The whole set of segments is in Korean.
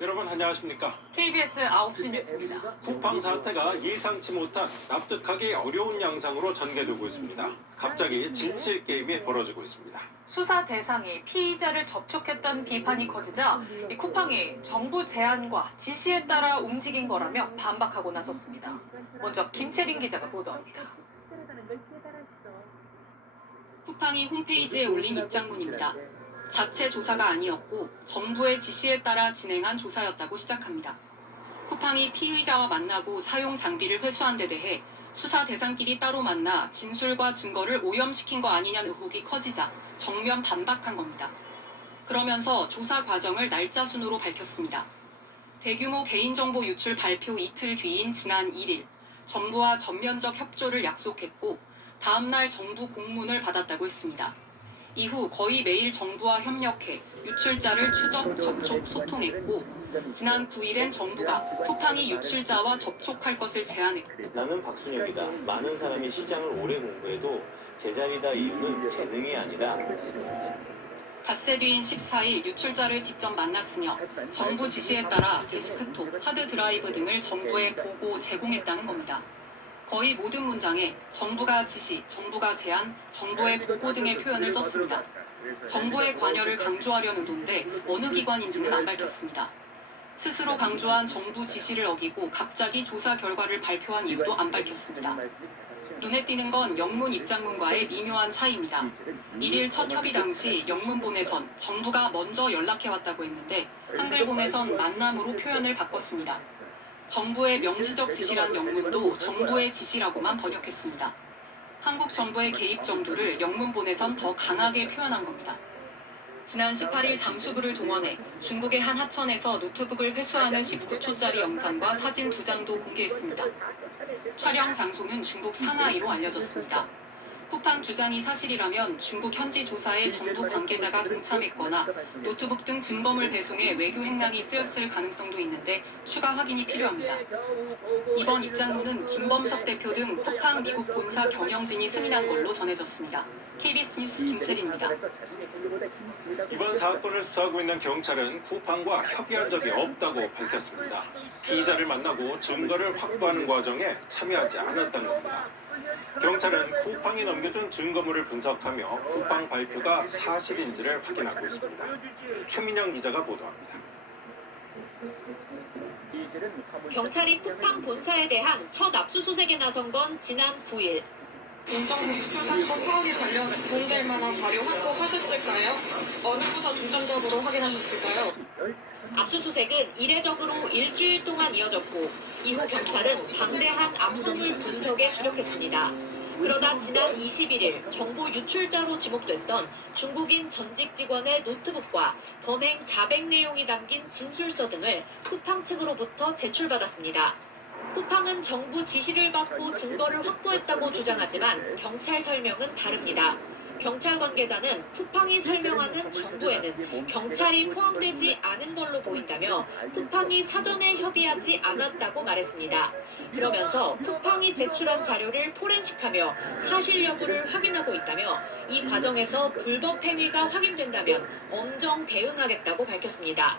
여러분 안녕하십니까? KBS 9시 뉴스입니다. 쿠팡 사태가 예상치 못한 납득하기 어려운 양상으로 전개되고 있습니다. 갑자기 진실 게임이 벌어지고 있습니다. 수사 대상이 피의자를 접촉했던 비판이 커지자 이 쿠팡이 정부 제안과 지시에 따라 움직인 거라며 반박하고 나섰습니다. 먼저 김채린 기자가 보도합니다. 쿠팡이 홈페이지에 올린 입장문입니다. 자체 조사가 아니었고 정부의 지시에 따라 진행한 조사였다고 시작합니다. 쿠팡이 피의자와 만나고 사용 장비를 회수한 데 대해 수사 대상끼리 따로 만나 진술과 증거를 오염시킨 거 아니냐는 의혹이 커지자 정면 반박한 겁니다. 그러면서 조사 과정을 날짜 순으로 밝혔습니다. 대규모 개인정보 유출 발표 이틀 뒤인 지난 1일 정부와 전면적 협조를 약속했고 다음 날 정부 공문을 받았다고 했습니다. 이후 거의 매일 정부와 협력해 유출자를 추적, 접촉, 소통했고 지난 9일엔 정부가 쿠팡이 유출자와 접촉할 것을 제안했고 나는 박순혁이다. 많은 사람이 시장을 오래 공부해도 제자리다 이유는 재능이 아니라 닷새 뒤인 14일 유출자를 직접 만났으며 정부 지시에 따라 데스크톱, 하드드라이브 등을 정부에 보고 제공했다는 겁니다. 거의 모든 문장에 정부가 지시, 정부가 제안, 정부의 보고 등의 표현을 썼습니다. 정부의 관여를 강조하려는 의도인데 어느 기관인지는 안 밝혔습니다. 스스로 강조한 정부 지시를 어기고 갑자기 조사 결과를 발표한 이유도 안 밝혔습니다. 눈에 띄는 건 영문 입장문과의 미묘한 차이입니다. 1일 첫 협의 당시 영문본에선 정부가 먼저 연락해왔다고 했는데 한글본에선 만남으로 표현을 바꿨습니다. 정부의 명시적 지시란 영문도 정부의 지시라고만 번역했습니다. 한국 정부의 개입 정도를 영문본에선 더 강하게 표현한 겁니다. 지난 18일 잠수부를 동원해 중국의 한 하천에서 노트북을 회수하는 19초짜리 영상과 사진 2장도 공개했습니다. 촬영 장소는 중국 상하이로 알려졌습니다. 쿠팡 주장이 사실이라면 중국 현지 조사에 정부 관계자가 동참했거나 노트북 등 증거물 배송에 외교 행랑이 쓰였을 가능성도 있는데 추가 확인이 필요합니다. 이번 입장문은 김범석 대표 등 쿠팡 미국 본사 경영진이 승인한 걸로 전해졌습니다. KBS 뉴스 김채린입니다. 이번 사건을 수사하고 있는 경찰은 쿠팡과 협의한 적이 없다고 밝혔습니다. 피의자를 만나고 증거를 확보하는 과정에 참여하지 않았다는 겁니다. 경찰은 쿠팡이 넘겨준 증거물을 분석하며 쿠팡 발표가 사실인지를 확인하고 있습니다. 최민영 기자가 보도합니다. 경찰이 쿠팡 본사에 대한 첫 압수수색에 나선 건 지난 9일. 인정부 유출 사건 파악에 관련 도움될 만한 자료 확보하셨을까요? 어느 부서 중점적으로 확인하셨을까요? 압수수색은 이례적으로 일주일 동안 이어졌고 이후 경찰은 방대한 압수물 분석에 주력했습니다. 그러다 지난 21일 정보 유출자로 지목됐던 중국인 전직 직원의 노트북과 범행 자백 내용이 담긴 진술서 등을 쿠팡 측으로부터 제출받았습니다. 쿠팡은 정부 지시를 받고 증거를 확보했다고 주장하지만 경찰 설명은 다릅니다. 경찰 관계자는 쿠팡이 설명하는 정부에는 경찰이 포함되지 않은 걸로 보인다며 쿠팡이 사전에 협의하지 않았다고 말했습니다. 그러면서 쿠팡이 제출한 자료를 포렌식하며 사실 여부를 확인하고 있다며 이 과정에서 불법 행위가 확인된다면 엄정 대응하겠다고 밝혔습니다.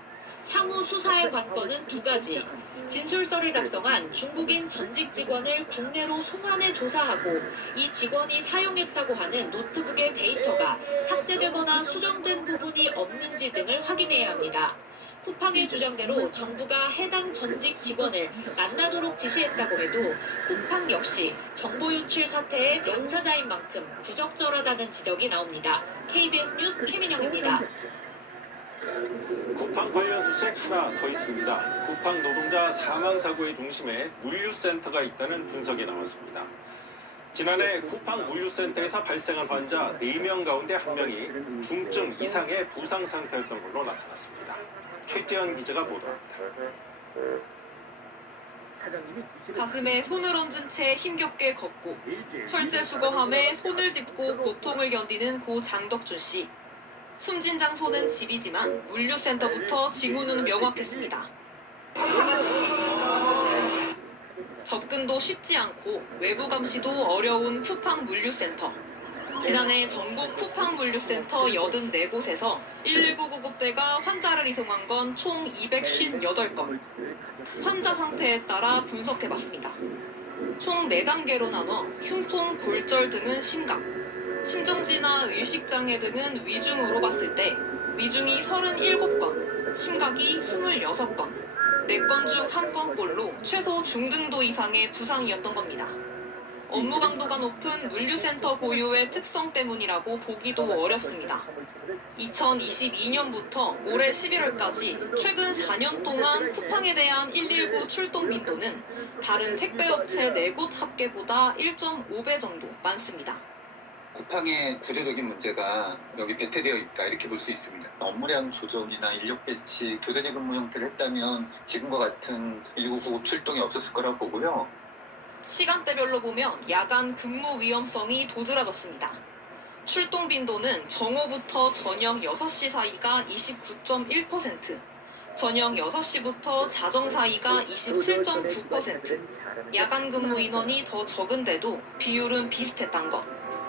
향후 수사의 관건은 두 가지. 진술서를 작성한 중국인 전직 직원을 국내로 송환해 조사하고 이 직원이 사용했다고 하는 노트북의 데이터가 삭제되거나 수정된 부분이 없는지 등을 확인해야 합니다. 쿠팡의 주장대로 정부가 해당 전직 직원을 만나도록 지시했다고 해도 쿠팡 역시 정보 유출 사태의 당사자인 만큼 부적절하다는 지적이 나옵니다. KBS 뉴스 최민영입니다. 쿠팡 관련 소식 하나 더 있습니다. 쿠팡 노동자 사망 사고의 중심에 물류센터가 있다는 분석이 나왔습니다. 지난해 쿠팡 물류센터에서 발생한 환자 4명 가운데 1명이 중증 이상의 부상 상태였던 걸로 나타났습니다. 최지연 기자가 보도합니다. 가슴에 손을 얹은 채 힘겹게 걷고 철제 수거함에 손을 짚고 고통을 견디는 고 장덕준 씨. 숨진 장소는 집이지만 물류센터부터 징후는 명확했습니다. 접근도 쉽지 않고 외부 감시도 어려운 쿠팡 물류센터. 지난해 전국 쿠팡 물류센터 84곳에서 119 구급대가 환자를 이송한 건 총 258건. 환자 상태에 따라 분석해봤습니다. 총 4단계로 나눠 흉통, 골절 등은 심각, 심정지나 의식장애 등은 위중으로 봤을 때 위중이 37건, 심각이 26건, 4건 중 1건꼴로 최소 중등도 이상의 부상이었던 겁니다. 업무 강도가 높은 물류센터 고유의 특성 때문이라고 보기도 어렵습니다. 2022년부터 올해 11월까지 최근 4년 동안 쿠팡에 대한 119 출동 빈도는 다른 택배업체 4곳 합계보다 1.5배 정도 많습니다. 쿠팡의 구조적인 문제가 여기 배태되어 있다 이렇게 볼 수 있습니다. 업무량 조정이나 인력 배치, 교대제 근무 형태를 했다면 지금과 같은 119 출동이 없었을 거라고 보고요. 시간대별로 보면 야간 근무 위험성이 도드라졌습니다. 출동 빈도는 정오부터 저녁 6시 사이가 29.1%, 저녁 6시부터 자정 사이가 27.9%, 야간 근무 인원이 더 적은데도 비율은 비슷했던 것.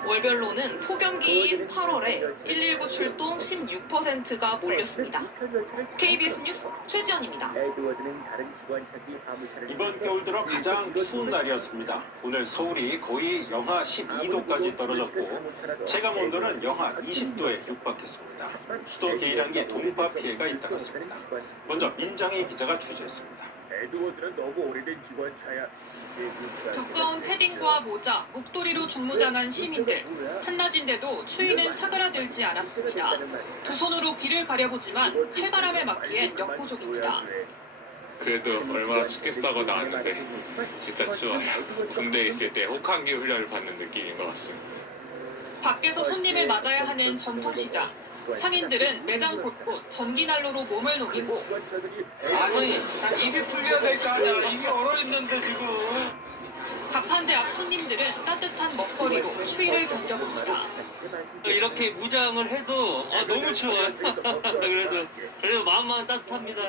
월별로는 폭염기인 8월에 119 출동 16%가 몰렸습니다. KBS 뉴스 최지연입니다. 이번 겨울 들어 가장 추운 날이었습니다. 오늘 서울이 거의 영하 12도까지 떨어졌고 체감 온도는 영하 20도에 육박했습니다. 수도 계량기 동파 피해가 잇따랐습니다. 먼저 민정희 기자가 취재했습니다. 에드워드는 너무 오래된 기관차야. 두꺼운 패딩과 모자, 목도리로 중무장한 시민들. 한낮인데도 추위는 사그라들지 않았습니다. 두 손으로 귀를 가려보지만 칼바람에 맞기엔 역부족입니다. 그래도 얼마나 춥겠어 나왔는데 진짜 추워요. 군대에 있을 때 혹한기 훈련을 받는 느낌인 것 같습니다. 밖에서 손님을 맞아야 하는 전통시장. 상인들은 매장 곳곳 전기난로로 몸을 녹이고 아니, 입이 풀려야 될 거 아니야. 입이 얼어있는데 지금. 가판대 앞 손님들은 따뜻한 먹거리로 추위를 견뎌봅니다. 이렇게 무장을 해도 너무 추워요. 그래도 마음만 따뜻합니다.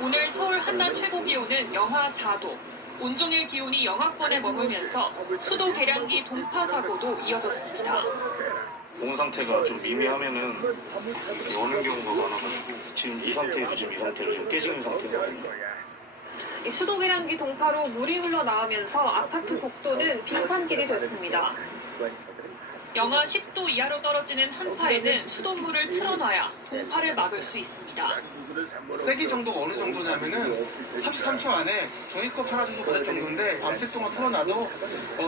오늘 서울 한낮 최고 기온은 영하 4도. 온종일 기온이 영하권에 머물면서 수도 계량기 동파 사고도 이어졌습니다. 몸 상태가 좀 미미하면은 오는 경우가 많아가지고 지금 이 상태에서 이 상태로 좀 깨지는 상태거든요. 수도 계량기 동파로 물이 흘러나오면서 아파트 복도는 빙판길이 됐습니다. 영하 10도 이하로 떨어지는 한파에는 수돗물을 틀어놔야 동파를 막을 수 있습니다. 세기 정도가 어느 정도냐면은 33초 안에 종이컵 하나 정도 받을 정도인데 밤새 동안 틀어놔도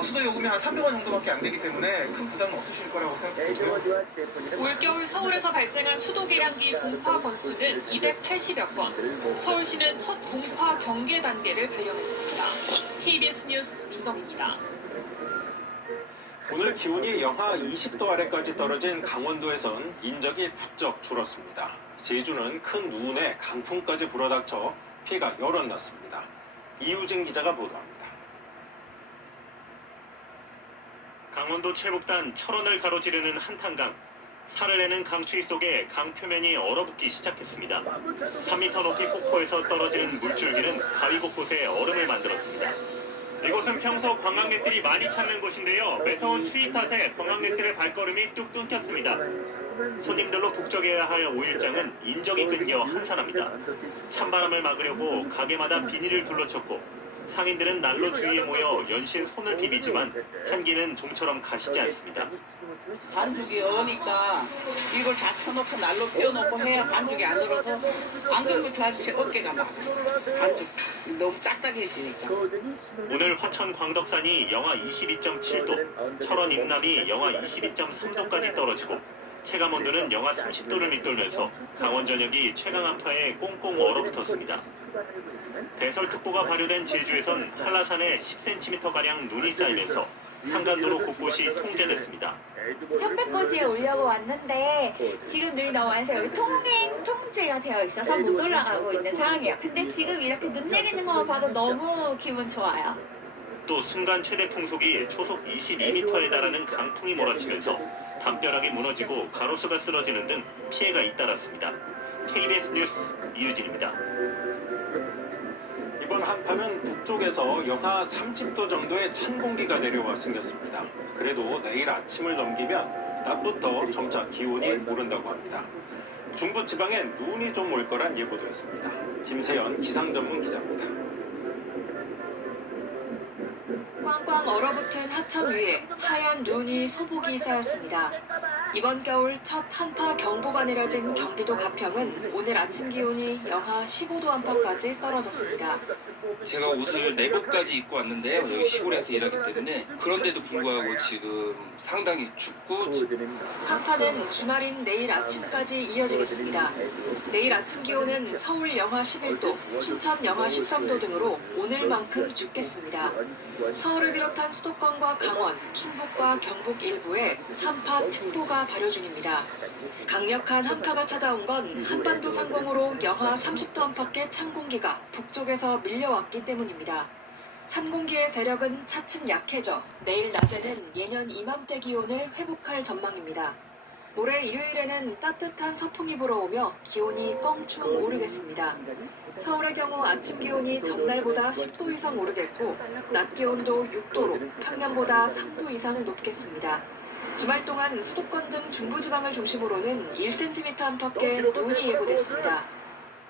수도 요금이 한 300원 정도밖에 안 되기 때문에 큰 부담은 없으실 거라고 생각되고요. 올겨울 서울에서 발생한 수도 계량기 동파 건수는 280여 건. 서울시는 첫 동파 경계 단계를 발령했습니다. KBS 뉴스 민정입니다. 오늘 기온이 영하 20도 아래까지 떨어진 강원도에선 인적이 부쩍 줄었습니다. 제주는 큰 눈에 강풍까지 불어닥쳐 피해가 여럿 났습니다. 이우진 기자가 보도합니다. 강원도 최북단 철원을 가로지르는 한탄강. 살을 내는 강추위 속에 강 표면이 얼어붙기 시작했습니다. 3m 높이 폭포에서 떨어지는 물줄기는 바위 곳곳에 얼음을 만들었습니다. 이곳은 평소 관광객들이 많이 찾는 곳인데요. 매서운 추위 탓에 관광객들의 발걸음이 뚝 끊겼습니다. 손님들로 북적여야 할 5일장은 인적이 끊겨 한산합니다. 찬바람을 막으려고 가게마다 비닐을 둘러쳤고 상인들은 난로 주위에 모여 연신 손을 비비지만 한기는 좀처럼 가시지 않습니다. 반죽이 어니까 이걸 다 쳐놓고 난로 피워놓고 해야 반죽이 안 얼어서 안 그러면 저 아저씨 어깨가 막 반죽 너무 딱딱해지니까. 오늘 화천 광덕산이 영하 22.7도, 철원 임남이 영하 22.3도까지 떨어지고 체감온도는 영하 30도를 밑돌면서 강원 전역이 최강 한파에 꽁꽁 얼어붙었습니다. 대설특보가 발효된 제주에선 한라산에 10cm가량 눈이 쌓이면서 산간도로 곳곳이 통제됐습니다. 천백고지에 오려고 왔는데 지금 눈이 너무 많아서 여기 통제가 되어 있어서 못 올라가고 있는 상황이에요. 근데 지금 이렇게 눈 내리는 것만 봐도 너무 기분 좋아요. 또 순간 최대 풍속이 초속 22m에 달하는 강풍이 몰아치면서 담벼락이 무너지고 가로수가 쓰러지는 등 피해가 잇따랐습니다. KBS 뉴스 이유진입니다. 이번 이번 한파는 북쪽에서 영하 30도 정도의 찬 공기가 내려와 생겼습니다. 그래도 내일 아침을 넘기면 낮부터 점차 기온이 오른다고 합니다. 중부 지방엔 눈이 좀 올 거란 예보도 있습니다. 김세연 기상전문 기자입니다. 꽝꽝 얼어붙은 하천 위에 하얀 눈이 소복이 쌓였습니다. 이번 겨울 첫 한파 경보가 내려진 경기도 가평은 오늘 아침 기온이 영하 15도 안팎까지 떨어졌습니다. 제가 옷을 4벌까지 입고 왔는데요. 여기 시골에서 일하기 때문에. 그런데도 불구하고 지금 상당히 춥고. 한파는 주말인 내일 아침까지 이어지겠습니다. 내일 아침 기온은 서울 영하 11도, 춘천 영하 13도 등으로 오늘만큼 춥겠습니다. 서울을 비롯한 수도권과 강원, 충북과 경북 일부에 한파특보가 발효 중입니다. 강력한 한파가 찾아온 건 한반도 상공으로 영하 30도 안팎의 찬 공기가 북쪽에서 밀려왔기 때문입니다. 찬 공기의 세력은 차츰 약해져 내일 낮에는 예년 이맘때 기온을 회복할 전망입니다. 모레 일요일에는 따뜻한 서풍이 불어오며 기온이 껑충 오르겠습니다. 서울의 경우 아침 기온이 전날보다 10도 이상 오르겠고 낮 기온도 6도로 평년보다 3도 이상 높겠습니다. 주말 동안 수도권 등 중부지방을 중심으로는 1cm 안팎의 눈이 예보됐습니다.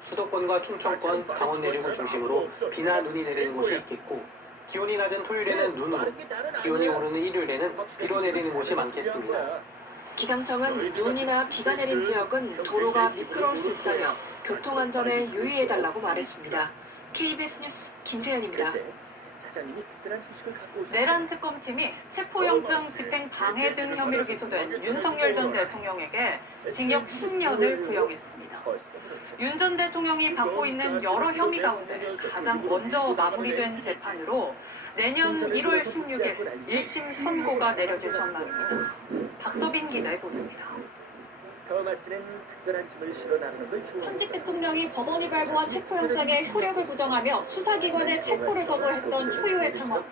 수도권과 충청권, 강원 내륙을 중심으로 비나 눈이 내리는 곳이 있겠고 기온이 낮은 토요일에는 눈으로, 기온이 오르는 일요일에는 비로 내리는 곳이 많겠습니다. 기상청은 눈이나 비가 내린 지역은 도로가 미끄러울 수 있다며 교통안전에 유의해달라고 말했습니다. KBS 뉴스 김세연입니다. 내란 특검팀이 체포영장 집행 방해 등 혐의로 기소된 윤석열 전 대통령에게 징역 10년을 구형했습니다. 윤 전 대통령이 받고 있는 여러 혐의 가운데 가장 먼저 마무리된 재판으로 내년 1월 16일 1심 선고가 내려질 전망입니다. 박소빈 기자의 보도입니다. 현직 대통령이 법원이 발부한 체포영장의 효력을 부정하며 수사기관의 체포를 거부했던 초유의 상황.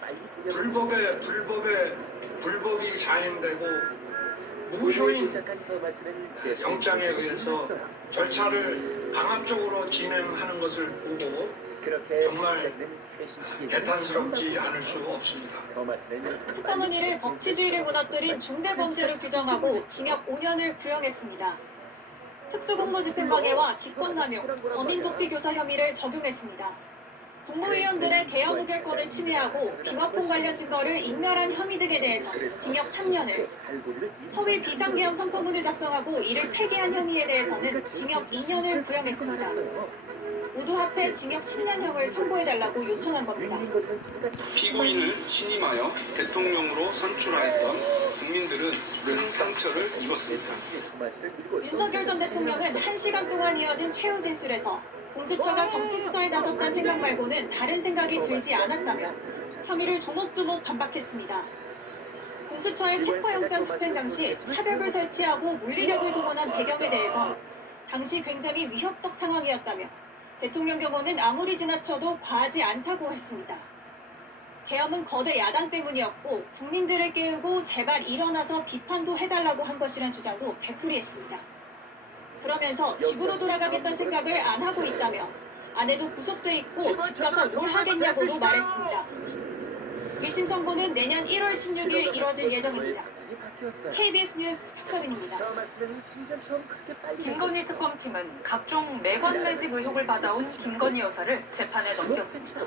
불법이 자행되고 무효인 영장에 의해서 절차를 강압적으로 진행하는 것을 보고 정말 개탄스럽지 않을 수 없습니다. 특검은 이를 법치주의를 무너뜨린 중대범죄로 규정하고 징역 5년을 구형했습니다. 특수공무집행방해와 직권남용, 범인도피교사 혐의를 적용했습니다. 국무위원들의 대여 무결권을 침해하고 빙하폰 관련 증거를 인멸한 혐의 등에 대해서 징역 3년을, 허위 비상계엄 선포문을 작성하고 이를 폐기한 혐의에 대해서는 징역 2년을 구형했습니다. 모두 합해 징역 10년형을 선고해달라고 요청한 겁니다. 피고인을 신임하여 대통령으로 선출하였던 국민들은 큰 상처를 입었습니다. 윤석열 전 대통령은 1시간 동안 이어진 최후 진술에서 공수처가 정치 수사에 나섰다는 생각 말고는 다른 생각이 들지 않았다며 혐의를 조목조목 반박했습니다. 공수처의 체포영장 집행 당시 차벽을 설치하고 물리력을 동원한 배경에 대해선 당시 굉장히 위협적 상황이었다며 대통령 경호는 아무리 지나쳐도 과하지 않다고 했습니다. 계엄은 거대 야당 때문이었고 국민들을 깨우고 제발 일어나서 비판도 해달라고 한 것이란 주장도 되풀이했습니다. 그러면서 집으로 돌아가겠다는 생각을 안 하고 있다며 아내도 구속돼 있고 집 가서 뭘 하겠냐고도 말했습니다. 1심 선고는 내년 1월 16일 이뤄질 예정입니다. KBS 뉴스 박서빈입니다. 김건희 특검팀은 각종 매관 매직 의혹을 받아온 김건희 여사를 재판에 넘겼습니다.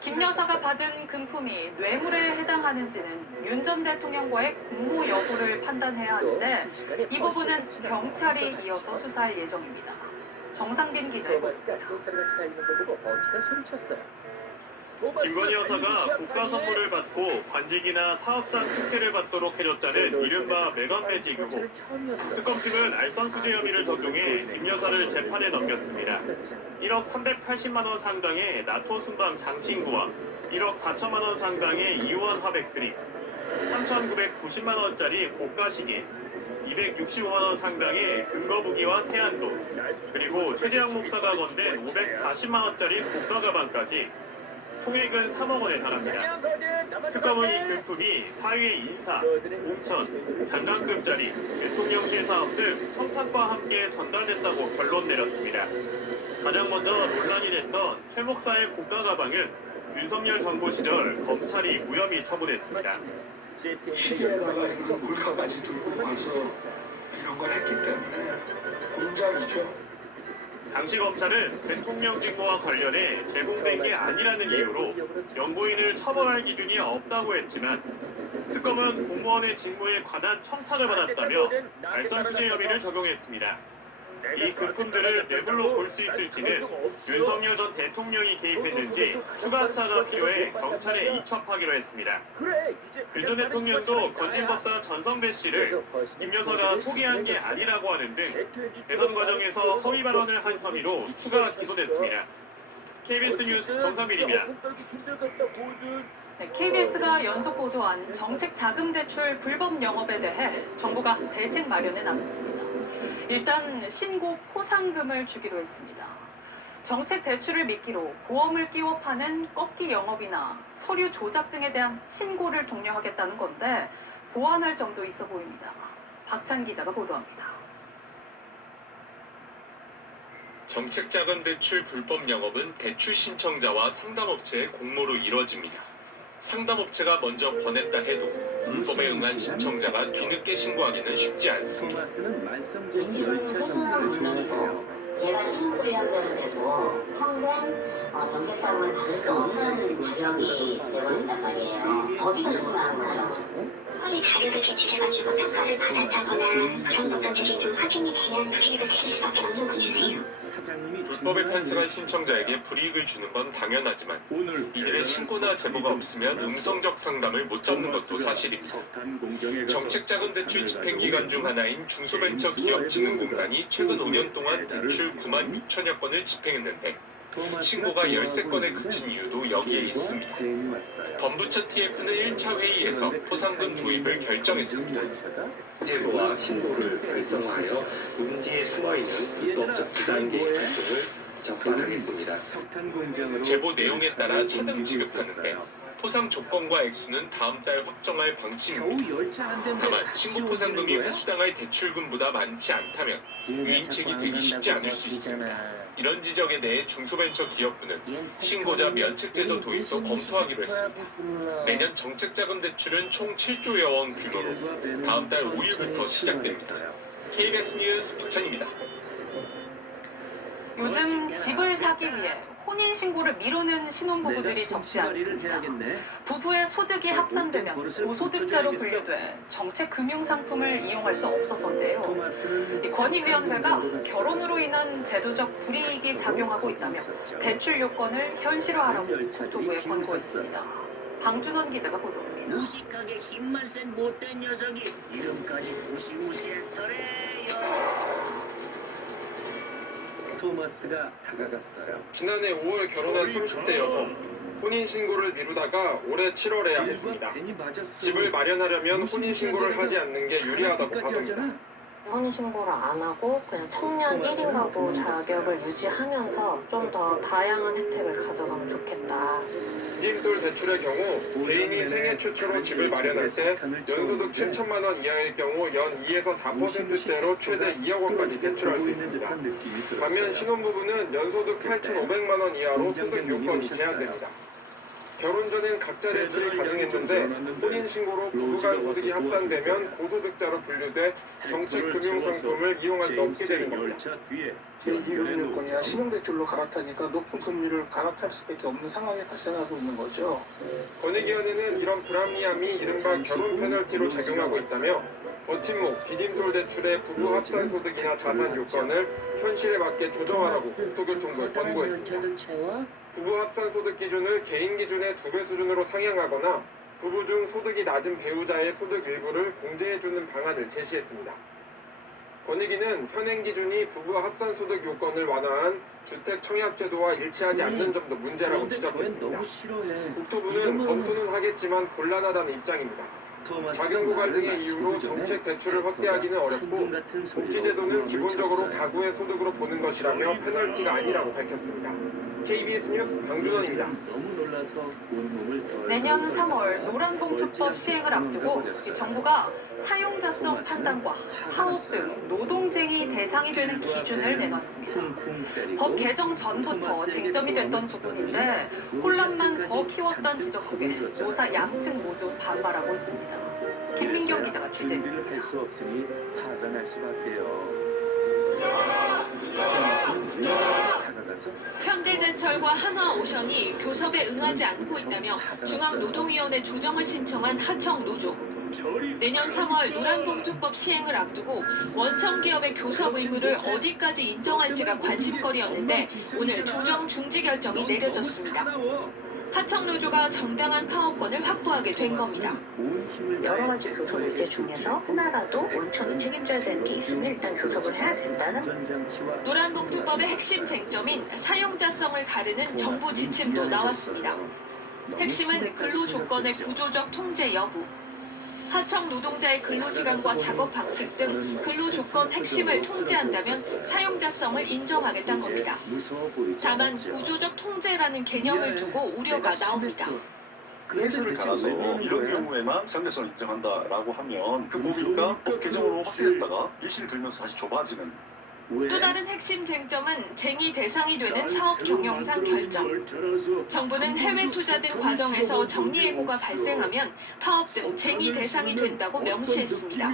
김 여사가 받은 금품이 뇌물에 해당하는지는 윤 전 대통령과의 공모 여부를 판단해야 하는데 이 부분은 경찰이 이어서 수사할 예정입니다. 정상빈 기자의 보도입니다. 김건희 여사가 국가 선물을 받고 관직이나 사업상 특혜를 받도록 해줬다는 이른바 매관 매직 의혹. 특검팀은 알선수재 혐의를 적용해 김 여사를 재판에 넘겼습니다. 1억 380만 원 상당의 나토 순방 장신구와 1억 4천만 원 상당의 이호원 화백 드립, 3,990만 원짜리 고가 시계, 265만 원 상당의 근거무기와 세안도, 그리고 최재형 목사가 건넨 540만 원짜리 고가 가방까지 총액은 3억 원에 달합니다. 특검은 이 금품이 사유의 인사, 공천, 장관급자리, 대통령실 사업 등 청탁과 함께 전달됐다고 결론 내렸습니다. 가장 먼저 논란이 됐던 최 목사의 고가 가방은 윤석열 정부 시절 검찰이 무혐의 처분했습니다. 시계에다가 이거 물가까지 들고 와서 이런 걸 했기 때문에 인정이죠. 당시 검찰은 대통령 직무와 관련해 제공된 게 아니라는 이유로 영부인을 처벌할 기준이 없다고 했지만 특검은 공무원의 직무에 관한 청탁을 받았다며 알선수재 혐의를 적용했습니다. 이 금품들을 뇌물로 볼 수 있을지는 윤석열 전 대통령이 개입했는지 추가 수사가 필요해 경찰에 이첩하기로 했습니다. 윤 전 대통령도 건진법사 전성배 씨를 김 여사가 소개한 게 아니라고 하는 등 대선 과정에서 허위 발언을 한 혐의로 추가 기소됐습니다. KBS 뉴스 정상빈입니다. KBS가 연속 보도한 정책 자금 대출 불법 영업에 대해 정부가 대책 마련에 나섰습니다. 일단 신고 포상금을 주기로 했습니다. 정책 대출을 미끼로 보험을 끼워 파는 꺾기 영업이나 서류 조작 등에 대한 신고를 독려하겠다는 건데 보완할 점도 있어 보입니다. 박찬 기자가 보도합니다. 정책자금대출 불법 영업은 대출 신청자와 상담업체의 공모로 이뤄집니다. 상담업체가 먼저 권했다 해도 불법에 응한 신청자가 뒤늦게 신고하기는 쉽지 않습니다. 이건 소소한 물론이고 제가 신용불량자로 되고 평생 정책사업을 받을 수 없는 자격이 되어버린단 말이에요. 법이 단순한 거죠. 허위 자료를 제출해가지고 평가를 받았다거나 그런 것들이 좀 확인이 되면 불이익을 드릴 수밖에 없는 거잖아요. 불법에 편승한 신청자에게 불이익을 주는 건 당연하지만 이들의 신고나 제보가 없으면 음성적 상담을 못 잡는 것도 사실입니다. 정책자금대출 집행기관 중 하나인 중소벤처기업진흥공단이 최근 5년 동안 대출 9만 6천여 건을 집행했는데 신고가 13건에 그친 이유도 여기에 있습니다. 범부처 TF는 1차 회의에서 포상금 도입을 결정했습니다. 제보와 신고를 활성화하여 문제에 숨어있는 불법적 부단계의 활동을 적발하겠습니다. 제보 내용에 따라 차등 지급하는데 포상 조건과 액수는 다음 달 확정할 방침입니다. 다만 신고 포상금이 회수당할 대출금보다 많지 않다면 유인책이 되기 쉽지 않을 수 있습니다. 이런 지적에 대해 중소벤처기업부는 신고자 면책제도 도입도 검토하기로 했습니다. 내년 정책자금 대출은 총 7조여 원 규모로 다음 달 5일부터 시작됩니다. KBS 뉴스 박찬입니다. 요즘 집을 사기 위해 혼인신고를 미루는 신혼부부들이 적지 않습니다. 부부의 소득이 합산되면 고소득자로 분류돼 정책 금융상품을 이용할 수 없어서인데요. 권익위원회가 결혼으로 인한 제도적 불이익이 작용하고 있다며 대출 요건을 현실화하라고 국토부에 권고했습니다. 방준원 기자가 보도합니다. 무식하게 힘만 센 못된 녀석이 이름까지 무시무시했더래요. 토마스가 다가갔어요. 지난해 5월 결혼한 30대 여성. 혼인신고를 미루다가 올해 7월에야 했습니다. 집을 마련하려면 혼인신고를 하지 않는 게 유리하다고 봐섭니다. 혼인신고를 안 하고 그냥 청년 1인 가구 자격을 유지하면서 좀 더 다양한 혜택을 가져가면 좋겠다. 디딤돌 대출의 경우 개인이 생애 최초로 집을 마련할 때 연소득 7천만 원 이하일 경우 연 2에서 4%대로 최대 2억 원까지 대출할 수 있습니다. 반면 신혼부부는 연소득 8,500만 원 이하로 소득 요건이 제한됩니다. 결혼 전엔 각자 대출이 가능했는데 혼인신고로 부부 간 소득이 합산되면 고소득자로 분류돼 정책 금융상품을 이용할 수 없게 되는 겁니다. 제2금융 요건이나 신용대출로 갈아타니까 높은 금리를 갈아탈 수밖에 없는 상황이 발생하고 있는 거죠. 권익위원회는 이런 불합리함이 이른바 결혼 페널티로 작용하고 있다며 버팀목, 디딤돌 대출의 부부 합산 소득이나 자산 요건을 현실에 맞게 조정하라고 국토교통부에 권고했습니다. 부부 합산 소득 기준을 개인 기준의 2배 수준으로 상향하거나 부부 중 소득이 낮은 배우자의 소득 일부를 공제해주는 방안을 제시했습니다. 권익위는 현행 기준이 부부 합산 소득 요건을 완화한 주택 청약제도와 일치하지 않는 점도 문제라고 지적했습니다. 국토부는 검토는 하겠지만 곤란하다는 입장입니다. 자금 고갈 등의 이유로 정책 대출을 확대하기는 어렵고 복지제도는 기본적으로 가구의 소득으로 보는 것이라며 페널티가 아니라고 밝혔습니다. KBS 뉴스 강준원입니다. 내년 3월 노란봉투법 시행을 앞두고 정부가 사용자성 판단과 파업 등 노동쟁이 대상이 되는 기준을 내놨습니다. 법 개정 전부터 쟁점이 됐던 부분인데 혼란만 더 키웠던 지적 속에 노사 양측 모두 반발하고 있습니다. 김민경 기자가 취재했습니다. 현대제철과 한화오션이 교섭에 응하지 않고 있다며 중앙노동위원회 조정을 신청한 하청노조. 내년 3월 노란봉투법 시행을 앞두고 원청기업의 교섭 의무를 어디까지 인정할지가 관심거리였는데 오늘 조정 중지 결정이 내려졌습니다. 하청노조가 정당한 파업권을 확보하게 된 겁니다. 여러 가지 교섭 의제 중에서 하나라도 원청이 책임져야 되는 게 있으면 일단 교섭을 해야 된다는. 노란봉투법의 핵심 쟁점인 사용자성을 가르는 정부 지침도 나왔습니다. 핵심은 근로조건의 구조적 통제 여부. 하청 노동자의 근로시간과 작업 방식 등 근로조건 핵심을 통제한다면 사용자성을 인정하겠다는 겁니다. 다만 구조적 통제라는 개념을 두고 우려가 나옵니다. 헬스를 갈아서 이런 경우에만 사용자성을 인정한다라고 하면 그 범위가 법 개정으로 확대됐다가 일시를 들면서 다시 좁아지는. 또 다른 핵심 쟁점은 쟁의 대상이 되는 사업 경영상 결정. 정부는 해외 투자 등 과정에서 정리해고가 발생하면 파업 등 쟁의 대상이 된다고 명시했습니다.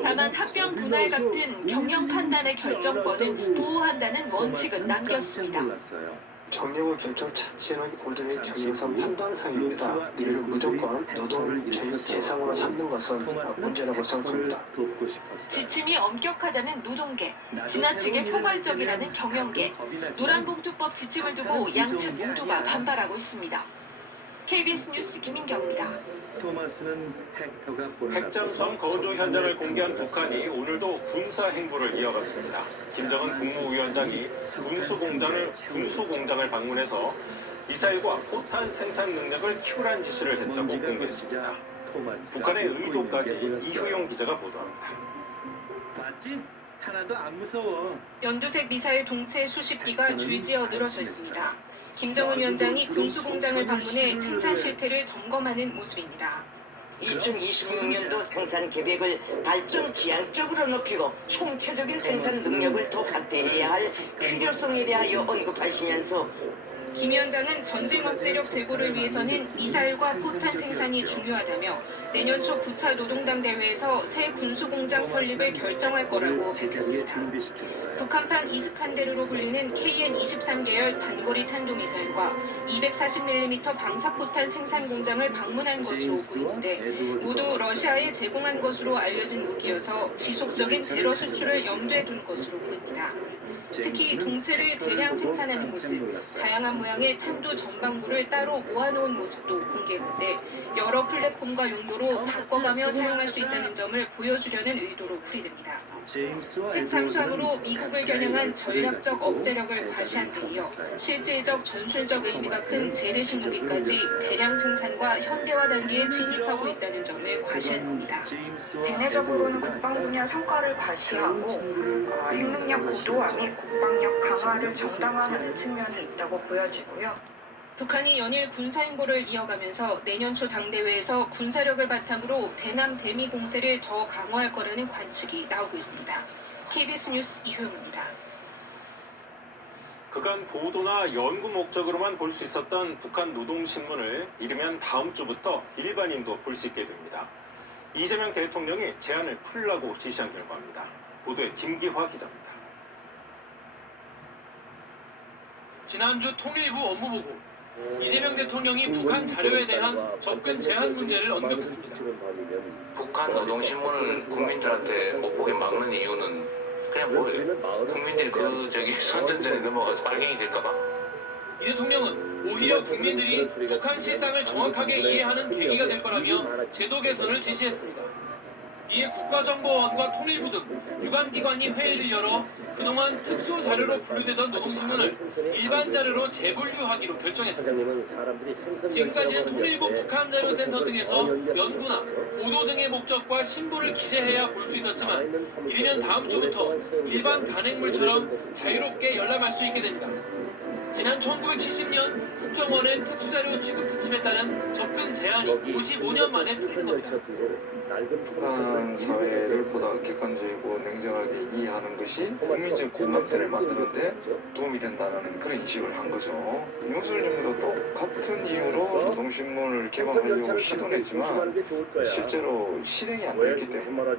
다만 합병 분할 같은 경영 판단의 결정권은 보호한다는 원칙은 남겼습니다. 정리해고 결정 자체는 고도의 경영상 판단사항입니다. 이를 무조건 노동 쟁의 대상으로 삼는 것은 문제라고 생각합니다. 지침이 엄격하다는 노동계, 지나치게 포괄적이라는 경영계, 노란봉투법 지침을 두고 양측 모두가 반발하고 있습니다. KBS 뉴스 김민경입니다. 핵잠수함 건조 현장을 공개한 북한이 오늘도 군사 행보를 이어갔습니다. 김정은 국무위원장이 군수공장을 방문해서 미사일과 포탄 생산 능력을 키우라는 지시를 했다고 공개했습니다. 북한의 의도까지 이효용 기자가 보도합니다. 봤지? 하나도 안 무서워. 연두색 미사일 동체 수십 기가 주의지어 늘어서 있습니다. 김정은 위원장이 군수공장을 방문해 생산 실태를 점검하는 모습입니다. 2026년도 생산 계획을 발전지향적으로 높이고 총체적인 생산 능력을 더 확대해야 할 필요성에 대하여 언급하시면서 김 위원장은 전쟁 억제력 제고를 위해서는 미사일과 포탄 생산이 중요하다며 내년 초 9차 노동당 대회에서 새 군수공장 설립을 결정할 거라고 밝혔습니다. 북한판 이스칸데르로 불리는 KN-23 계열 단거리 탄도미사일과 240mm 방사포탄 생산 공장을 방문한 것으로 보이는데 모두 러시아에 제공한 것으로 알려진 무기여서 지속적인 테러 수출을 염두에 둔 것으로 보입니다. 특히 동체를 대량 생산하는 모습, 다양한 모양의 탄도 전방부를 따로 모아놓은 모습도 공개했는데 여러 플랫폼과 용도로 바꿔가며 사용할 수 있다는 점을 보여주려는 의도로 풀이됩니다. 핵잠수함으로 미국을 겨냥한 전략적 억제력을 과시한 데 이어 실질적 전술적 의미가 큰 재래식 무기까지 대량 생산과 현대화 단계에 진입하고 있다는 점을 과시한 겁니다. 대내적으로는 국방 분야 성과를 과시하고 핵능력 고도화 및 국방력 강화를 정당화하는 측면이 있다고 보여지고요. 북한이 연일 군사행보를 이어가면서 내년 초 당대회에서 군사력을 바탕으로 대남 대미 공세를 더 강화할 거라는 관측이 나오고 있습니다. KBS 뉴스 이효영입니다. 그간 보도나 연구 목적으로만 볼 수 있었던 북한 노동신문을 이르면 다음 주부터 일반인도 볼 수 있게 됩니다. 이재명 대통령이 제안을 풀라고 지시한 결과입니다. 보도에 김기화 기자입니다. 지난주 통일부 업무보고 이재명 대통령이 북한 자료에 대한 접근 제한 문제를 언급했습니다. 북한 노동신문을 국민들한테 못 보게 막는 이유는 그냥 뭐예요? 국민들이 선전전에 넘어가서 빨갱이 될까봐? 이 대통령은 오히려 국민들이 북한 실상을 정확하게 이해하는 계기가 될 거라며 제도 개선을 지시했습니다. 이에 국가정보원과 통일부 등 유관기관이 회의를 열어 그동안 특수 자료로 분류되던 노동신문을 일반 자료로 재분류하기로 결정했습니다. 지금까지는 통일부 북한자료센터 등에서 연구나 보도 등의 목적과 신부를 기재해야 볼 수 있었지만 이르면 다음 주부터 일반 간행물처럼 자유롭게 열람할 수 있게 됩니다. 지난 1970년 국정원의 특수자료 취급 지침에 따른 접근 제한이 55년 만에 풀리는 겁니다. 북한 사회를 보다 객관적이고 냉정하게 이해하는 것이 국민적 공감대를 만드는데 도움이 된다는 그런 인식을 한 거죠. 윤석열 정부도 똑같은 이유로 노동신문을 개방하려고 시도했지만 실제로 실행이 안 됐기 때문에.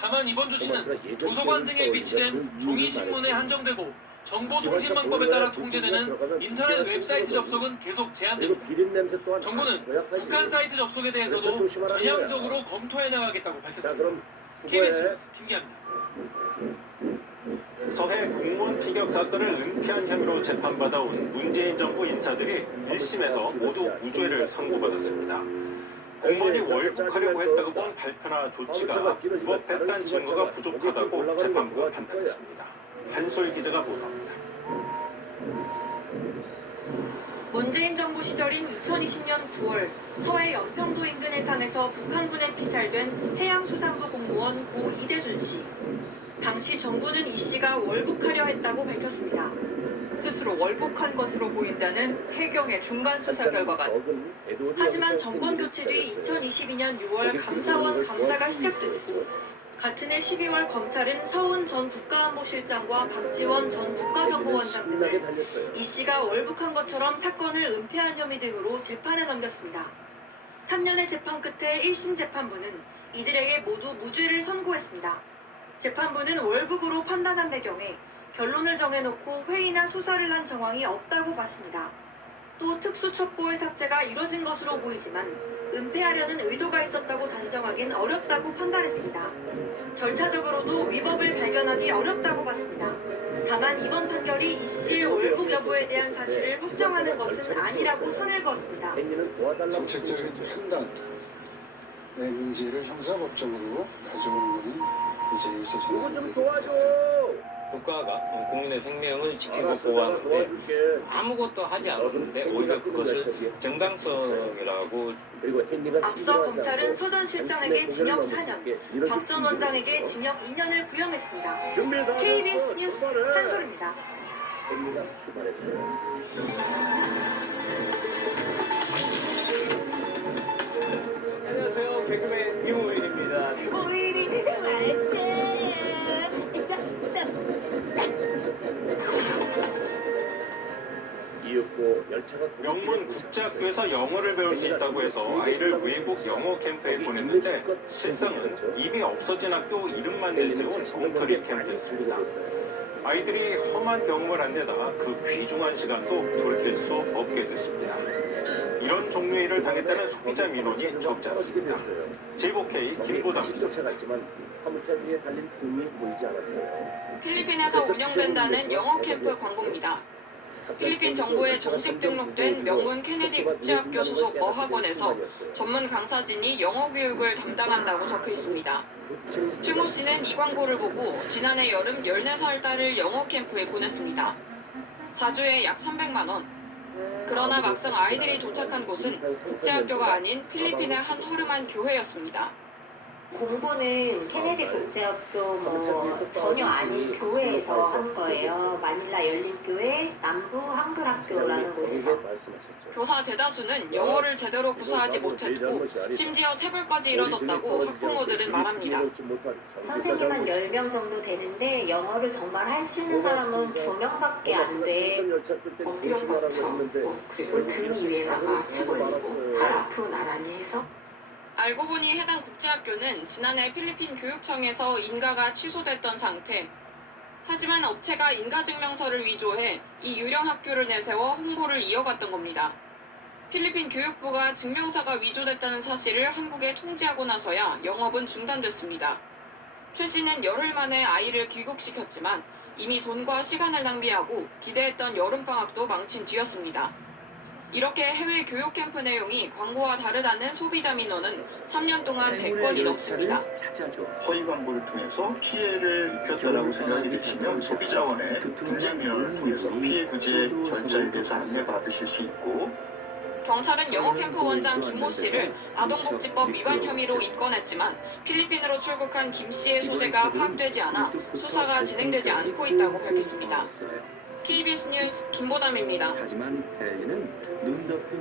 다만 이번 조치는 도서관 등에 비치된 종이신문에 한정되고 정보통신망법에 따라 통제되는 인터넷 웹사이트 접속은 계속 제한됩니다. 정부는 북한 사이트 접속에 대해서도 전향적으로 검토해 나가겠다고 밝혔습니다. KBS 뉴스 김기아입니다. 서해 공무원 피격 사건을 은폐한 혐의로 재판받아온 문재인 정부 인사들이 1심에서 모두 무죄를 선고받았습니다. 공무원이 월북하려고 했다고 본 발표나 조치가 부합했다는 증거가 부족하다고 재판부가 판단했습니다. 한솔 기자가 보도합니다. 문재인 정부 시절인 2020년 9월 서해 연평도 인근 해상에서 북한군에 피살된 해양수산부 공무원 고 이대준 씨. 당시 정부는 이 씨가 월북하려 했다고 밝혔습니다. 스스로 월북한 것으로 보인다는 해경의 중간 수사 결과가. 하지만 정권 교체 뒤 2022년 6월 감사원 감사가 시작됐고 같은 해 12월 검찰은 서훈 전 국가안보실장과 박지원 전 국가정보원장 등을 이 씨가 월북한 것처럼 사건을 은폐한 혐의 등으로 재판에 넘겼습니다. 3년의 재판 끝에 1심 재판부는 이들에게 모두 무죄를 선고했습니다. 재판부는 월북으로 판단한 배경에 결론을 정해놓고 회의나 수사를 한 정황이 없다고 봤습니다. 또 특수첩보의 삭제가 이뤄진 것으로 보이지만 은폐하려는 의도가 있었다고 단정하긴 어렵다고 판단했습니다. 절차적으로도 위법을 발견하기 어렵다고 봤습니다. 다만 이번 판결이 이 씨의 월북 여부에 대한 사실을 확정하는 것은 아니라고 선을 그었습니다. 정책적인 판단의 문제를 형사법정으로 가져오는 것은 이제 있어서는 안 되겠다. 국가가 국민의 생명을 지키고 보호하는데 아무것도 하지 않았는데 오히려 그것을 정당성이라고. 앞서 검찰은 서 전 실장에게 징역 4년, 박 전 원장에게 징역 2년을 구형했습니다. KBS 뉴스 한솔입니다. 안녕하세요. 개그맨 유무일입니다. 우리 말자야. 명문 국제학교에서 영어를 배울 수 있다고 해서 아이를 외국 영어 캠프에 보냈는데 실상은 이미 없어진 학교 이름만 내세운 엉터리 캠프였습니다. 아이들이 험한 경험을 한 데다 그 귀중한 시간도 돌이킬 수 없게 됐습니다. 이런 종류의 일을 당했다는 소비자 민원이 적지 않습니다. 제보K 김보담 기자. 필리핀에서 운영된다는 영어 캠프 광고입니다. 필리핀 정부에 정식 등록된 명문 케네디 국제학교 소속 어학원에서 전문 강사진이 영어 교육을 담당한다고 적혀 있습니다. 최모 씨는 이 광고를 보고 지난해 여름 14살 딸을 영어 캠프에 보냈습니다. 4주에 약 300만 원. 그러나 막상 아이들이 도착한 곳은 국제학교가 아닌 필리핀의 한 허름한 교회였습니다. 공부는 케네디 국제학교 전혀 아닌 교회에서 한 거예요. 마닐라 열린교회 남부 한글학교라는 곳에서. 교사 대다수는 영어를 제대로 구사하지 못했고 심지어 체벌까지 이뤄졌다고 학부모들은 말합니다. 선생님 한 10명 정도 되는데 영어를 정말 할 수 있는 사람은 2명밖에 안 돼. 엎드려 뻗쳐. 그리고 등 위에다가 책 올리고 발 앞으로 나란히 해서. 알고 보니 해당 국제학교는 지난해 필리핀 교육청에서 인가가 취소됐던 상태. 하지만 업체가 인가증명서를 위조해 이 유령 학교를 내세워 홍보를 이어갔던 겁니다. 필리핀 교육부가 증명서가 위조됐다는 사실을 한국에 통지하고 나서야 영업은 중단됐습니다. 최 씨는 열흘 만에 아이를 귀국시켰지만 이미 돈과 시간을 낭비하고 기대했던 여름방학도 망친 뒤였습니다. 이렇게 해외 교육 캠프 내용이 광고와 다르다는 소비자 민원은 3년 동안 100건이 넘습니다. 허위 광고를 통해서 피해를 입혔다라고 생각이 되시면 소비자원의 분쟁 민원을 통해서 피해 구제 절차에 대해서 안내받으실 수 있고, 경찰은 영어캠프 원장 김모 씨를 아동복지법 위반 혐의로 입건했지만 필리핀으로 출국한 김 씨의 소재가 파악되지 않아 수사가 진행되지 않고 있다고 밝혔습니다. KBS 뉴스 김보담입니다.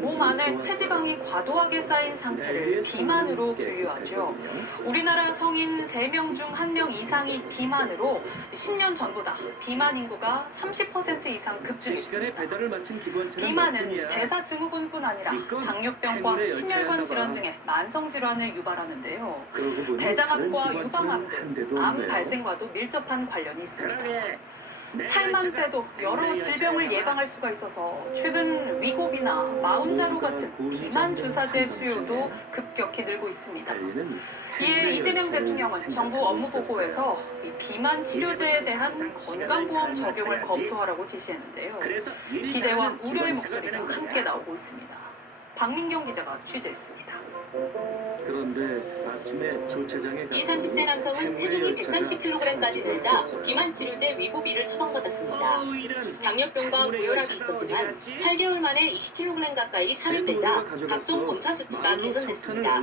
몸 안에 체지방이 과도하게 쌓인 상태를 비만으로 분류하죠. 우리나라 성인 3명 중 1명 이상이 비만으로 10년 전보다 비만 인구가 30% 이상 급증했습니다. 비만은 대사증후군뿐 아니라 당뇨병과 심혈관 질환 등의 만성 질환을 유발하는데요. 대장암과 유방암 등 암 발생과도 밀접한 관련이 있습니다. 살만 빼도 여러 질병을 예방할 수가 있어서 최근 위고비나 마운자로 같은 비만 주사제 수요도 급격히 늘고 있습니다. 이에 이재명 대통령은 정부 업무보고에서 이 비만 치료제에 대한 건강보험 적용을 검토하라고 지시했는데요. 기대와 우려의 목소리가 함께 나오고 있습니다. 박민경 기자가 취재했습니다. 그런데 아침에 조체장에 20, 30대 남성은 체중이 130kg까지 늘자 비만 치료제 위고비를 처방받았습니다. 당뇨병과 고혈압이 있었지만 8개월 만에 20kg 가까이 살을 빼자 각종 검사 수치가 개선됐습니다.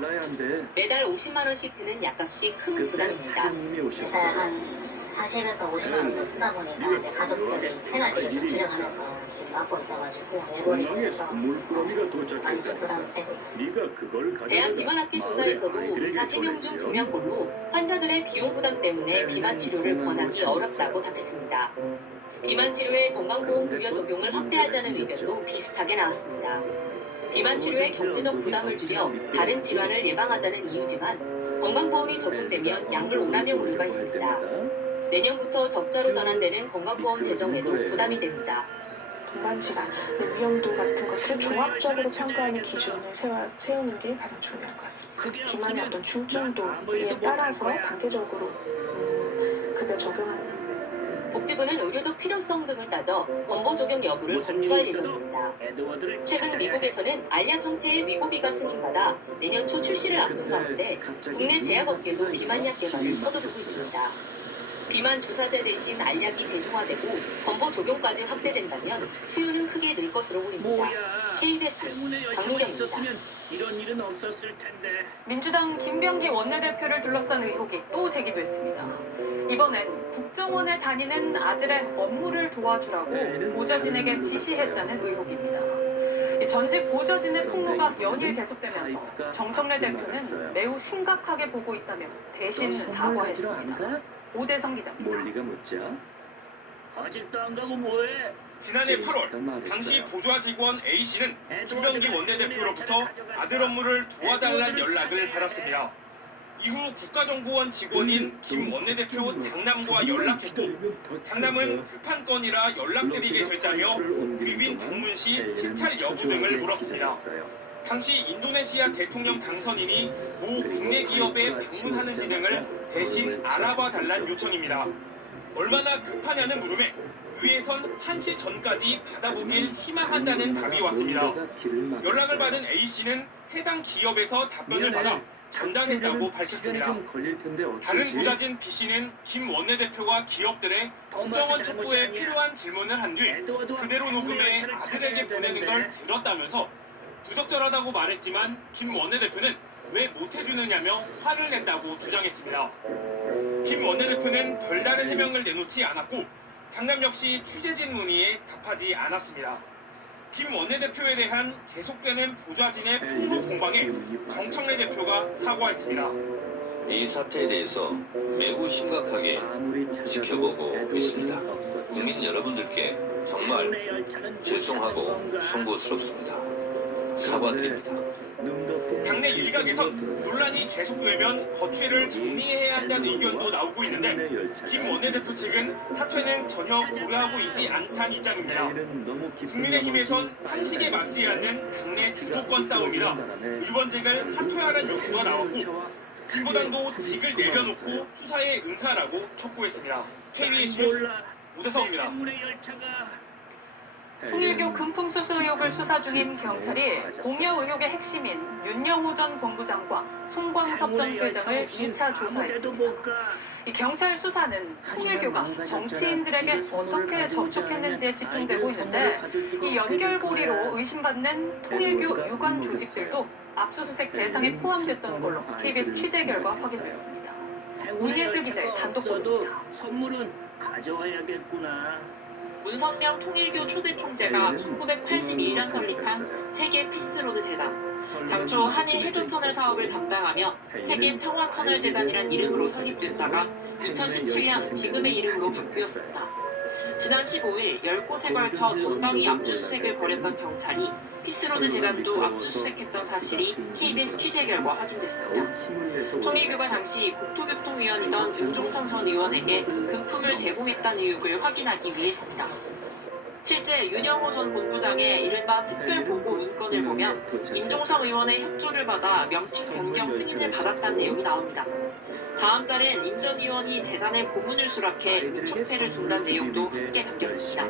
매달 50만 원씩 드는 약값이 큰 부담입니다. 매달 한 40에서 50만 원도 쓰다 보니까 이제 가족들이 생활비를 좀 줄여가면서 지금 맡고 있어가지고 내버리고 해서 많이 좀 부담되고 있습니다. 대한비만학회 조사에서도 의사 3명 중 2명꼴로 환자들의 비용 부담 때문에 비만 치료를 권하기 어렵다고 답했습니다. 비만 치료의 건강보험급여 적용을 확대하자는 의견도 비슷하게 나왔습니다. 비만 치료의 경제적 부담을 줄여 다른 질환을 예방하자는 이유지만 건강보험이 적용되면 약물 오남용 우려가 있습니다. 내년부터 적자로 전환되는 건강보험 재정에도 부담이 됩니다. 동반질환, 위험도 같은 것들을 종합적으로 평가하는 기준을 세우는 게 가장 중요할 것 같습니다. 그 비만의 어떤 중증도에 따라서 단계적으로 급여 적용하는. 복지부는 의료적 필요성 등을 따져 건보 적용 여부를 검토할 예정입니다. 최근 미국에서는 알약 형태의 위고비가 승인받아 내년 초 출시를 앞둔 가운데 국내 제약업계도 비만약 개발을 서두르고 있습니다. 비만 주사제 대신 알약이 대중화되고 건보 적용까지 확대된다면 수요는 크게 늘 것으로 보입니다. KBS 박민경입니다. 이런 일은 없었을 텐데. 민주당 김병기 원내대표를 둘러싼 의혹이 또 제기됐습니다. 이번엔 국정원에 다니는 아들의 업무를 도와주라고 보좌진에게 지시했다는 의혹입니다. 전직 보좌진의 폭로가 연일 계속되면서 정청래 대표는 매우 심각하게 보고 있다며 대신 사과했습니다. 오대성 기자입니다. 몰리가 묻자. 아직도 안 가고 뭐해? 지난해 8월 당시 보좌 직원 A씨는 김병기 원내대표로부터 아들 업무를 도와달라는 연락을 받았습니다. 이후 국가정보원 직원인 김 원내대표 장남과 연락했고 장남은 급한 건이라 연락드리게 됐다며 귀빈 방문 시 신찰 여부 등을 물었습니다. 당시 인도네시아 대통령 당선인이 모 국내 기업에 방문하는지 등을 대신 알아봐 달란 요청입니다. 얼마나 급하냐는 물음에 위에선 1시 전까지 받아보길 희망한다는 답이 왔습니다. 연락을 받은 A씨는 해당 기업에서 답변을 받아 전달했다고 밝혔습니다. 다른 보좌진 B씨는 김 원내대표가 기업들의 국정원 촉구에 필요한 질문을 한 뒤 그대로 녹음해 아들에게 보내는 걸 들었다면서 부적절하다고 말했지만 김 원내대표는 왜 못해주느냐며 화를 냈다고 주장했습니다. 김 원내대표는 별다른 해명을 내놓지 않았고 장남 역시 취재진 문의에 답하지 않았습니다. 김 원내대표에 대한 계속되는 보좌진의 폭로 공방에 정청래 대표가 사과했습니다. 이 사태에 대해서 매우 심각하게 지켜보고 있습니다. 국민 여러분들께 정말 죄송하고 송구스럽습니다. 사과드립니다. 당내 일각에선 논란이 계속되면 거취를 정리해야 한다는 의견도 나오고 있는데 김 원내대표 측은 사퇴는 전혀 고려하고 있지 않다는 입장입니다. 국민의힘에선 상식에 맞지 않는 당내 주도권 싸움이라 의원직을 사퇴하라는 요구가 나왔고 진보당도 직을 내려놓고 수사에 응하라고 촉구했습니다. KBS 뉴스 오대성입니다. 통일교 금품수수 의혹을 수사 중인 경찰이 공여 의혹의 핵심인 윤영호 전 본부장과 송광석 전 회장을 2차 조사했습니다. 이 경찰 수사는 통일교가 정치인들에게 어떻게 접촉했는지에 집중되고 있는데 이 연결고리로 의심받는 통일교 유관 조직들도 압수수색 대상에 포함됐던 걸로 KBS 취재 결과 확인됐습니다. 문예슬 기자의 단독 보도입니다. 선물은 가져와야겠구나. 문선명 통일교 초대 총재가 1981년 설립한 세계 피스로드 재단. 당초 한일 해저터널 사업을 담당하며 세계 평화터널 재단이란 이름으로 설립됐다가 2017년 지금의 이름으로 바뀌었습니다. 지난 15일 10곳에 걸쳐 전방위 압수수색을 벌였던 경찰이 피스로드 재단도 압수수색했던 사실이 KBS 취재 결과 확인됐습니다. 통일교가 당시 국토교통위원이던 윤종성 전 의원에게 금품을 제공했다는 의혹을 확인하기 위해서입니다. 실제 윤영호 전 본부장의 이른바 특별보고 문건을 보면 임종성 의원의 협조를 받아 명칭 변경 승인을 받았다는 내용이 나옵니다. 다음 달엔 임 전 의원이 재단에 고문을 수락해 무척패를 준다는 내용도 함께 담겼습니다.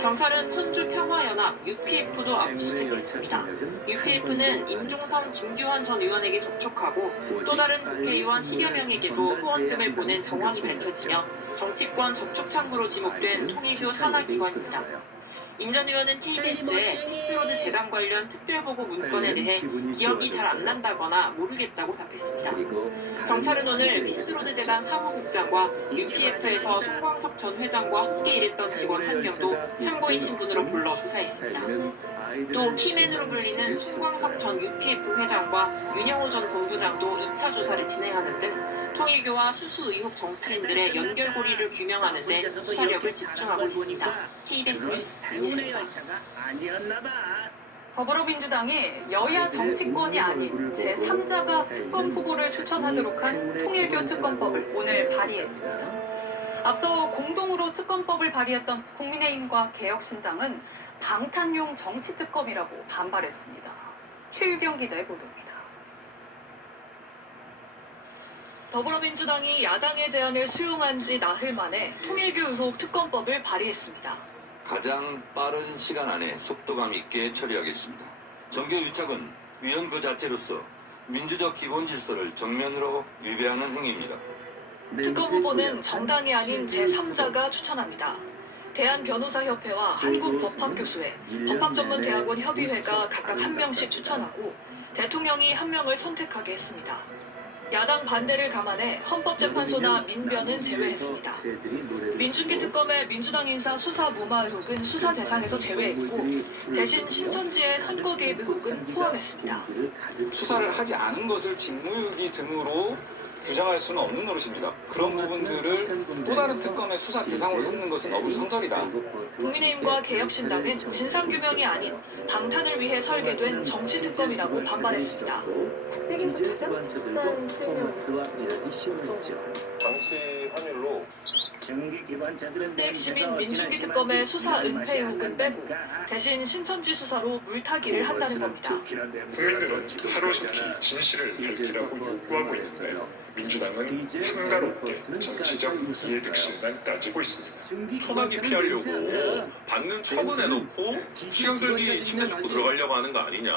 경찰은 천주평화연합 UPF도 압수수색했습니다. UPF는 임종성, 김규환 전 의원에게 접촉하고 또 다른 국회의원 10여 명에게도 후원금을 보낸 정황이 밝혀지며 정치권 접촉 창구로 지목된 통일교 산하기관입니다. 임 전 의원은 KBS에 피스로드 재단 관련 특별보고 문건에 대해 기억이 잘 안 난다거나 모르겠다고 답했습니다. 경찰은 오늘 피스로드 재단 사무국장과 UPF에서 송광석 전 회장과 함께 일했던 직원 1명도 참고인 신분으로 불러 조사했습니다. 또 키맨으로 불리는 송광석 전 UPF 회장과 윤영호 전 본부장도 2차 조사를 진행하는 등 통일교와 수수 의혹 정치인들의 연결고리를 규명하는 데 수사력을 집중하고 있습니다. KBS 뉴스 윤혜입니다. 더불어민주당이 여야 정치권이 아닌 제3자가 특검 후보를 추천하도록 한 통일교 특검법을 오늘 발의했습니다. 앞서 공동으로 특검법을 발의했던 국민의힘과 개혁신당은 방탄용 정치특검이라고 반발했습니다. 최유경 기자의 보도입니다. 더불어민주당이 야당의 제안을 수용한 지 나흘 만에 통일교 의혹 특검법을 발의했습니다. 가장 빠른 시간 안에 속도감 있게 처리하겠습니다. 정교 유착은 위헌 그 자체로서 민주적 기본 질서를 정면으로 위배하는 행위입니다. 특검 후보는 정당이 아닌 제3자가 추천합니다. 대한변호사협회와 한국법학교수회, 법학전문대학원 협의회가 각각 한 명씩 추천하고 대통령이 한 명을 선택하게 했습니다. 야당 반대를 감안해 헌법재판소나 민변은 제외했습니다. 민중기 특검의 민주당 인사 수사 무마 의혹은 수사 대상에서 제외했고 대신 신천지의 선거 개입 의혹은 포함했습니다. 수사를 하지 않은 것을 직무유기 등으로 부정할 수는 없는 노릇입니다. 그런 부분들을 또 다른 특검의 수사 대상으로 삼는 것은 어불성설이다. 국민의힘과 개혁신당은 진상규명이 아닌 방탄을 위해 설계된 정치특검이라고 반발했습니다. 당시 환율로 핵심인 민중기 특검의 수사 은폐 의혹은 빼고 대신 신천지 수사로 물타기를 한다는 겁니다. 국민들은 하루속히 진실을 밝히라고 요구하고 있는데 민주당은 한가롭게 정치적 이해득실만 따지고 있습니다. 초나기 피하려고 받는 처분해놓고 시간 끌기 침대 줍고 들어가려고 하는 거 아니냐.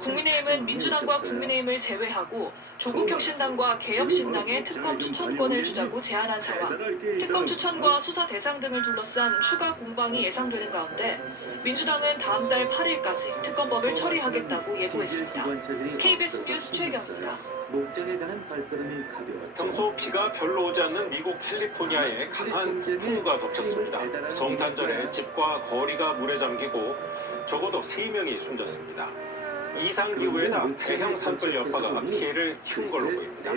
국민의힘은 민주당과 국민의힘을 제외하고 조국혁신당과 개혁신당의 특검 추천권을 주자고 제안한 상황. 특검 추천과 수사 대상 등을 둘러싼 추가 공방이 예상되는 가운데 민주당은 다음 달 8일까지 특검법을 처리하겠다고 예고했습니다. KBS 뉴스 최경입니다. 평소 비가 별로 오지 않는 미국 캘리포니아에 강한 폭풍우가 덮쳤습니다. 성탄절에 집과 거리가 물에 잠기고 적어도 3명이 숨졌습니다. 이상기후에다 대형 산불 여파가 피해를 키운 걸로 보입니다.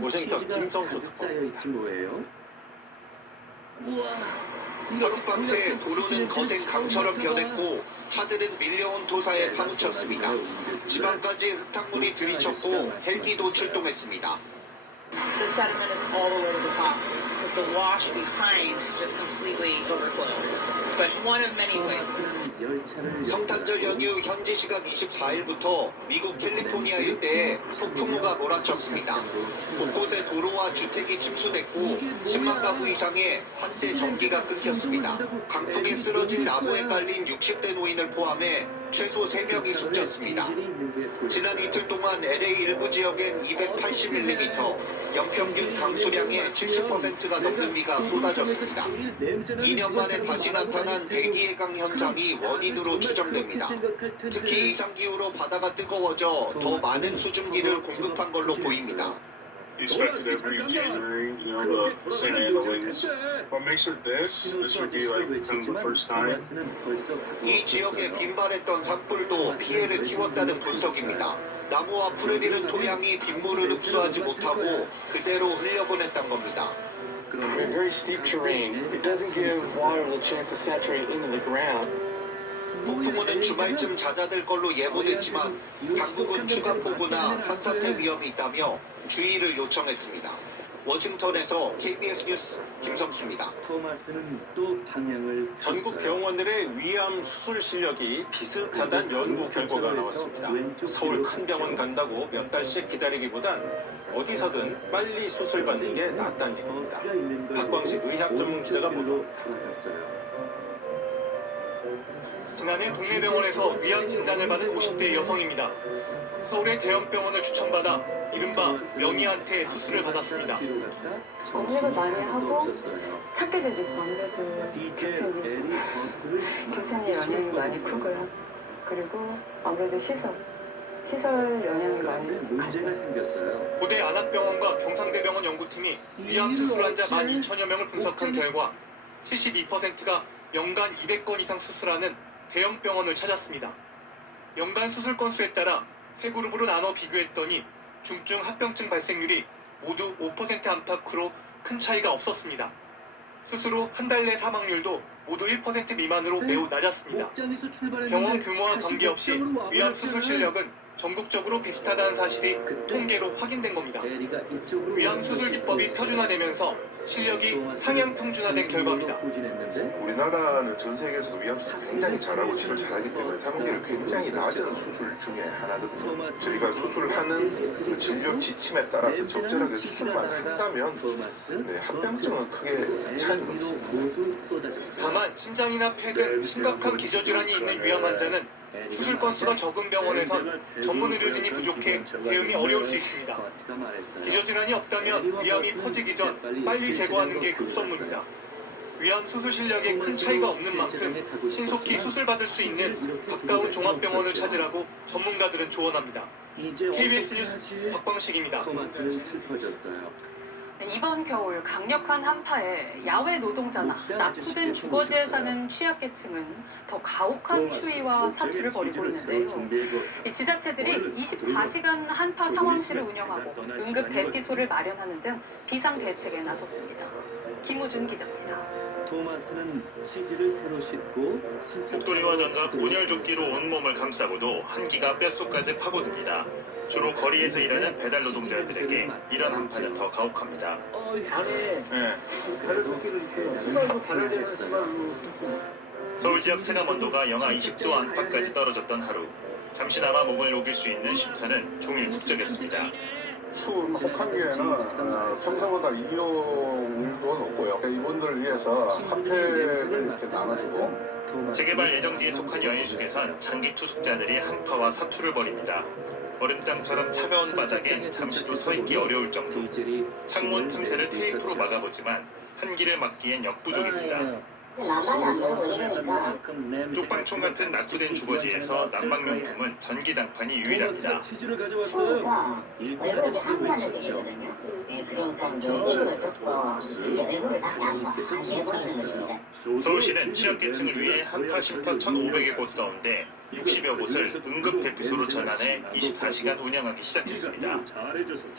워싱턴 김성수 특파원입니다. 하룻밤새 도로는 거센 강처럼 변했고 차들은 밀려온 도사에 파묻혔습니다. 지방까지 흙탕물이 들이쳤고 헬기도 출동했습니다. The sediment is all the way to the top. The the wash behind just completely overflowed. But one of many places. 성탄절 연휴 현지 시각 24일부터 미국 캘리포니아 일대에 폭풍우가 몰아쳤습니다. 곳곳에 도로와 주택이 침수됐고 10만 가구 이상의 한때 전기가 끊겼습니다. 강풍에 쓰러진 나무에 깔린 60대 노인을 포함해 최소 3명이 숨졌습니다. 지난 이틀 동안 LA 일부 지역엔 280mm, 연평균 강수량의 70%가 넘는 비가 쏟아졌습니다. 2년 만에 다시 나타난 대기해강 현상이 원인으로 추정됩니다. 특히 이상기후로 바다가 뜨거워져 더 많은 수증기를 공급한 걸로 보입니다. expected every January, the Santa Ana winds. What makes it this would be like kind of the first time. 이 지역에 빈발했던 산불도 피해를 키웠다는 분석입니다. 나무와 풀을 잃은 토양이 빗물을 흡수하지 못하고 그대로 흘려보냈던 겁니다. Very steep terrain. It doesn't give water the chance to saturate into the ground. 폭풍우는 주말쯤 잦아들 걸로 예보됐지만 당국은 추가 폭우나 산사태 위험이 있다며 주의를 요청했습니다. 워싱턴에서 KBS 뉴스 김성수입니다. 토마스는 또 방향을 전국 병원들의 위암 수술 실력이 비슷하다는 연구 결과가 나왔습니다. 서울 큰 병원 간다고 몇 달씩 기다리기보단 어디서든 빨리 수술받는 게 낫다는 얘기입니다. 박광식 의학 전문 기자가 보도합니다. 지난해 동네 병원에서 위암 진단을 받은 50대 여성입니다. 서울의 대형 병원을 추천받아 이른바 명의한테 수술을 받았습니다. 검색을 많이 하고 찾게 되죠. 아무래도 교수님 영향이 많이 크고요. 그리고 아무래도 시설 영향이 많이 가죠. 고대 안학병원과 경상대병원 연구팀이 위암 수술 환자 12,000여 명을 분석한 결과 72%가 연간 200건 이상 수술하는 대형 병원을 찾았습니다. 연간 수술 건수에 따라 세 그룹으로 나눠 비교했더니 중증 합병증 발생률이 모두 5% 안팎으로 큰 차이가 없었습니다. 수술 후 한 달 내 사망률도 모두 1% 미만으로 매우 낮았습니다. 병원 규모와 관계없이 위암 수술 실력은 전국적으로 비슷하다는 사실이 통계로 확인된 겁니다. 위암 수술 기법이 표준화되면서 실력이 상향 평준화된 결과입니다. 우리나라는 전 세계에서도 위암 수술 굉장히 잘하고 치료 잘하기 때문에 사망률이 굉장히 낮은 수술 중에 하나거든요. 저희가 수술하는 그 진료 지침에 따라서 적절하게 수술만 한다면 합병증은 크게 차이가 없습니다. 다만 심장이나 폐 등 심각한 기저질환이 있는 위암 환자는 수술 건수가 적은 병원에선 전문 의료진이 부족해 대응이 어려울 수 있습니다. 기저질환이 없다면 위암이 퍼지기 전 빨리 제거하는 게 급선무입니다. 위암 수술 실력에 큰 차이가 없는 만큼 신속히 수술받을 수 있는 가까운 종합병원을 찾으라고 전문가들은 조언합니다. KBS 뉴스 박광식입니다. 이번 겨울 강력한 한파에 야외 노동자나 낙후된 주거지에 사는 취약계층은 더 가혹한 추위와 사투를 벌이고 있는데요. 지자체들이 24시간 한파 상황실을 운영하고 응급 대피소를 마련하는 등 비상 대책에 나섰습니다. 김우준 기자입니다. 토마스는 치즈를 새로 씻고 목도리와 장갑, 온열조끼로 온몸을 감싸고도 한기가 뼛속까지 파고듭니다. 주로 거리에서 일하는 배달 노동자들에게 이런 한파는 더 가혹합니다. 서울 지역 체감 온도가 영하 20도 안팎까지 떨어졌던 하루. 잠시나마 몸을 녹일 수 있는 쉼터는 종일 북적였습니다. 추운 혹한기에는 평소보다 이용률도 높고요. 이분들을 위해서 화폐를 이렇게 나눠주고 재개발 예정지에 속한 여인숙에선 장기 투숙자들이 한파와 사투를 벌입니다. 얼음장처럼 차가운 바닥엔 잠시도 서 있기 어려울 정도. 창문 틈새를 테이프로 막아보지만 한기를 막기엔 역부족입니다. 쪽방촌 같은 낙후된 주거지에서 난방용품은 전기장판이 유일합니다. 추우니까 얼굴이 한기라는 얘기거든요. 그러니까 이제 이불을 덮고 얼굴을 밖에 안 내보이는 것입니다. 서울시는 취약계층을 위해 한파 쉼터 1,500여 곳 가운데 60여 곳을 응급대피소로 전환해 24시간 운영하기 시작했습니다.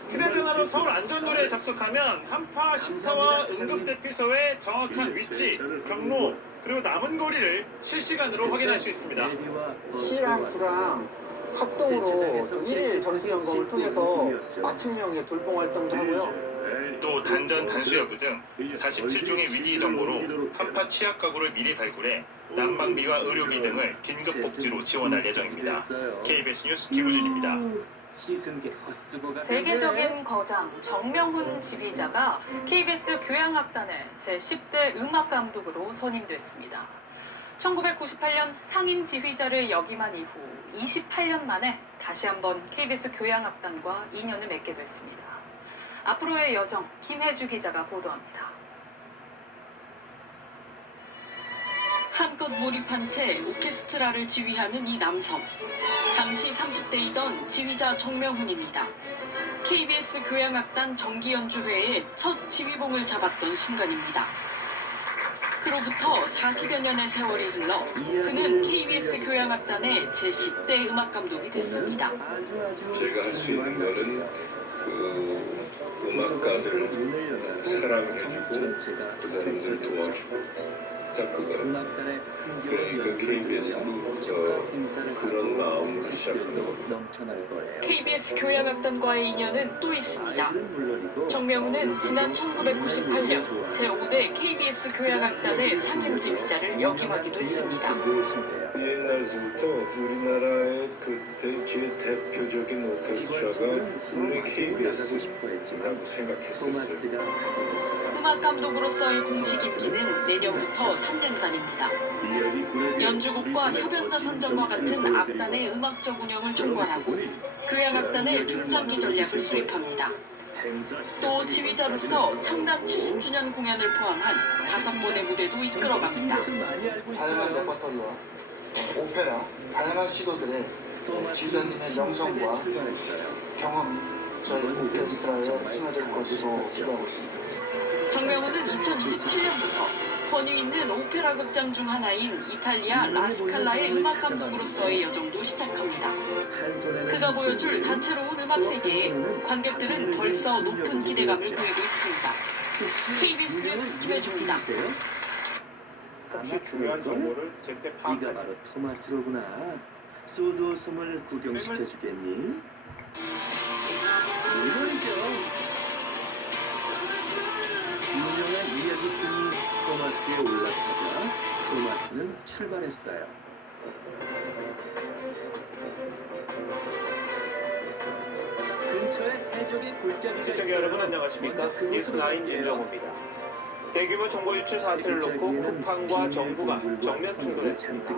휴대전화로 서울 안전노래에 접속하면 한파 쉼터와 응급대피소의 정확한 위치, 경로, 그리고 남은 거리를 실시간으로 확인할 수 있습니다. 시랑 구랑 합동으로 1일 점수 점검을 통해서 맞춤형 돌봄 활동도 하고요. 또 단전 단수 여부 등 47종의 위기 정보로 한파 취약 가구를 미리 발굴해 난방비와 의료비 등을 긴급 복지로 지원할 예정입니다. KBS 뉴스 김우준입니다. 세계적인 거장 정명훈 지휘자가 KBS 교향악단의 제10대 음악감독으로 선임됐습니다. 1998년 상임 지휘자를 역임한 이후 28년 만에 다시 한번 KBS 교향악단과 인연을 맺게 됐습니다. 앞으로의 여정 김혜주 기자가 보도합니다. 한껏 몰입한 채 오케스트라를 지휘하는 이 남성. 당시 30대이던 지휘자 정명훈입니다. KBS 교향악단 정기연주회의 첫 지휘봉을 잡았던 순간입니다. 그로부터 40여 년의 세월이 흘러 그는 KBS 교향악단의 제10대 음악감독이 됐습니다. 제가 할 수 있는 거는 그 음악가들을 사랑해주고 그 사람들을 도와주고 딱 그거예요. 그러니까 KBS도 그런 마음으로 시작한 거예요. KBS 교향악단과의 인연은 또 있습니다. 정명훈은 지난 1998년 제5대 KBS 교향악단의 상임지휘자를 역임하기도 했습니다. 옛날부터 우리나라의 그때 제일 대표적인 오케스트라가 우리 KBS라고 생각했었어요. 음악감독으로서의 공식 임기는 내년부터 3년간입니다. 연주곡과 협연자 선정과 같은 악단의 음악적 운영을 총괄하고 교향악단의 중장기 전략을 수립합니다. 또 지휘자로서 창단 70주년 공연을 포함한 5번의 무대도 이끌어갑니다. 다양한 레퍼토리와 오페라, 다양한 시도들의 지휘자님의 명성과 경험이 저희 오케스트라에 스며들 것으로 기대하고 있습니다. 정명훈은 2027년부터 권위 있는 오페라 극장 중 하나인 이탈리아 라스칼라의 음악 감독으로서의 여정도 시작합니다. 그가 보여줄 다채로운 음악 세계에 관객들은 벌써 높은 기대감을 보이고 있습니다. KBS 뉴스 김혜주입니다. 혹시 중요한 정보를 제때 파악하니? 네가 바로 토마스로구나. 소드오솜을 구경시켜주겠니? 물론이죠. 유명한 이야기 쓴 토마스에 올라타자 토마스는 출발했어요. 근처에 해적의 골짜기가 시청자 여러분 안녕하십니까? 뉴스9 윤정호입니다. 대규모 정보 유출 사태를 놓고 쿠팡과 정부가 정면 충돌했습니다.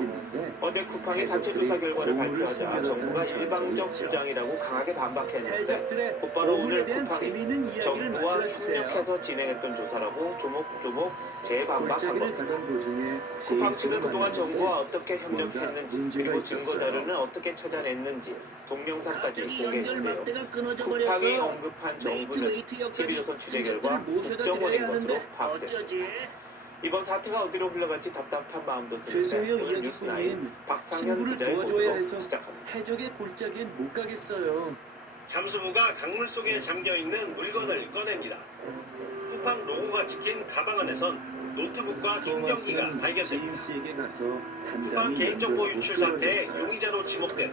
어제 쿠팡이 자체 조사 결과를 발표하자 정부가 일방적 주장이라고 강하게 반박했는데 곧바로 오늘 쿠팡이 정부와 협력해서 진행했던 조사라고 조목조목 재반박한 겁니다. 쿠팡 측은 그동안 정부와 어떻게 협력했는지 그리고 증거자료는 어떻게 찾아냈는지 동영상까지 공개했는데요. 쿠팡이 언급한 정부는 TV조선 취재 결과 국정원인 것으로 파악됐습니다. 이번 사태가 어디로 흘러갈지 답답한 마음도 드는데 오늘 뉴스9 박상현 기자의 보도로 시작합니다. 해적의 골짜기엔 못 가겠어요. 잠수부가 강물 속에 잠겨있는 물건을 꺼냅니다. 쿠팡 로고가 찍힌 가방 안에선 노트북과 충전기가 발견됩니다. 쿠팡 개인정보 유출 사태의 용의자로 지목된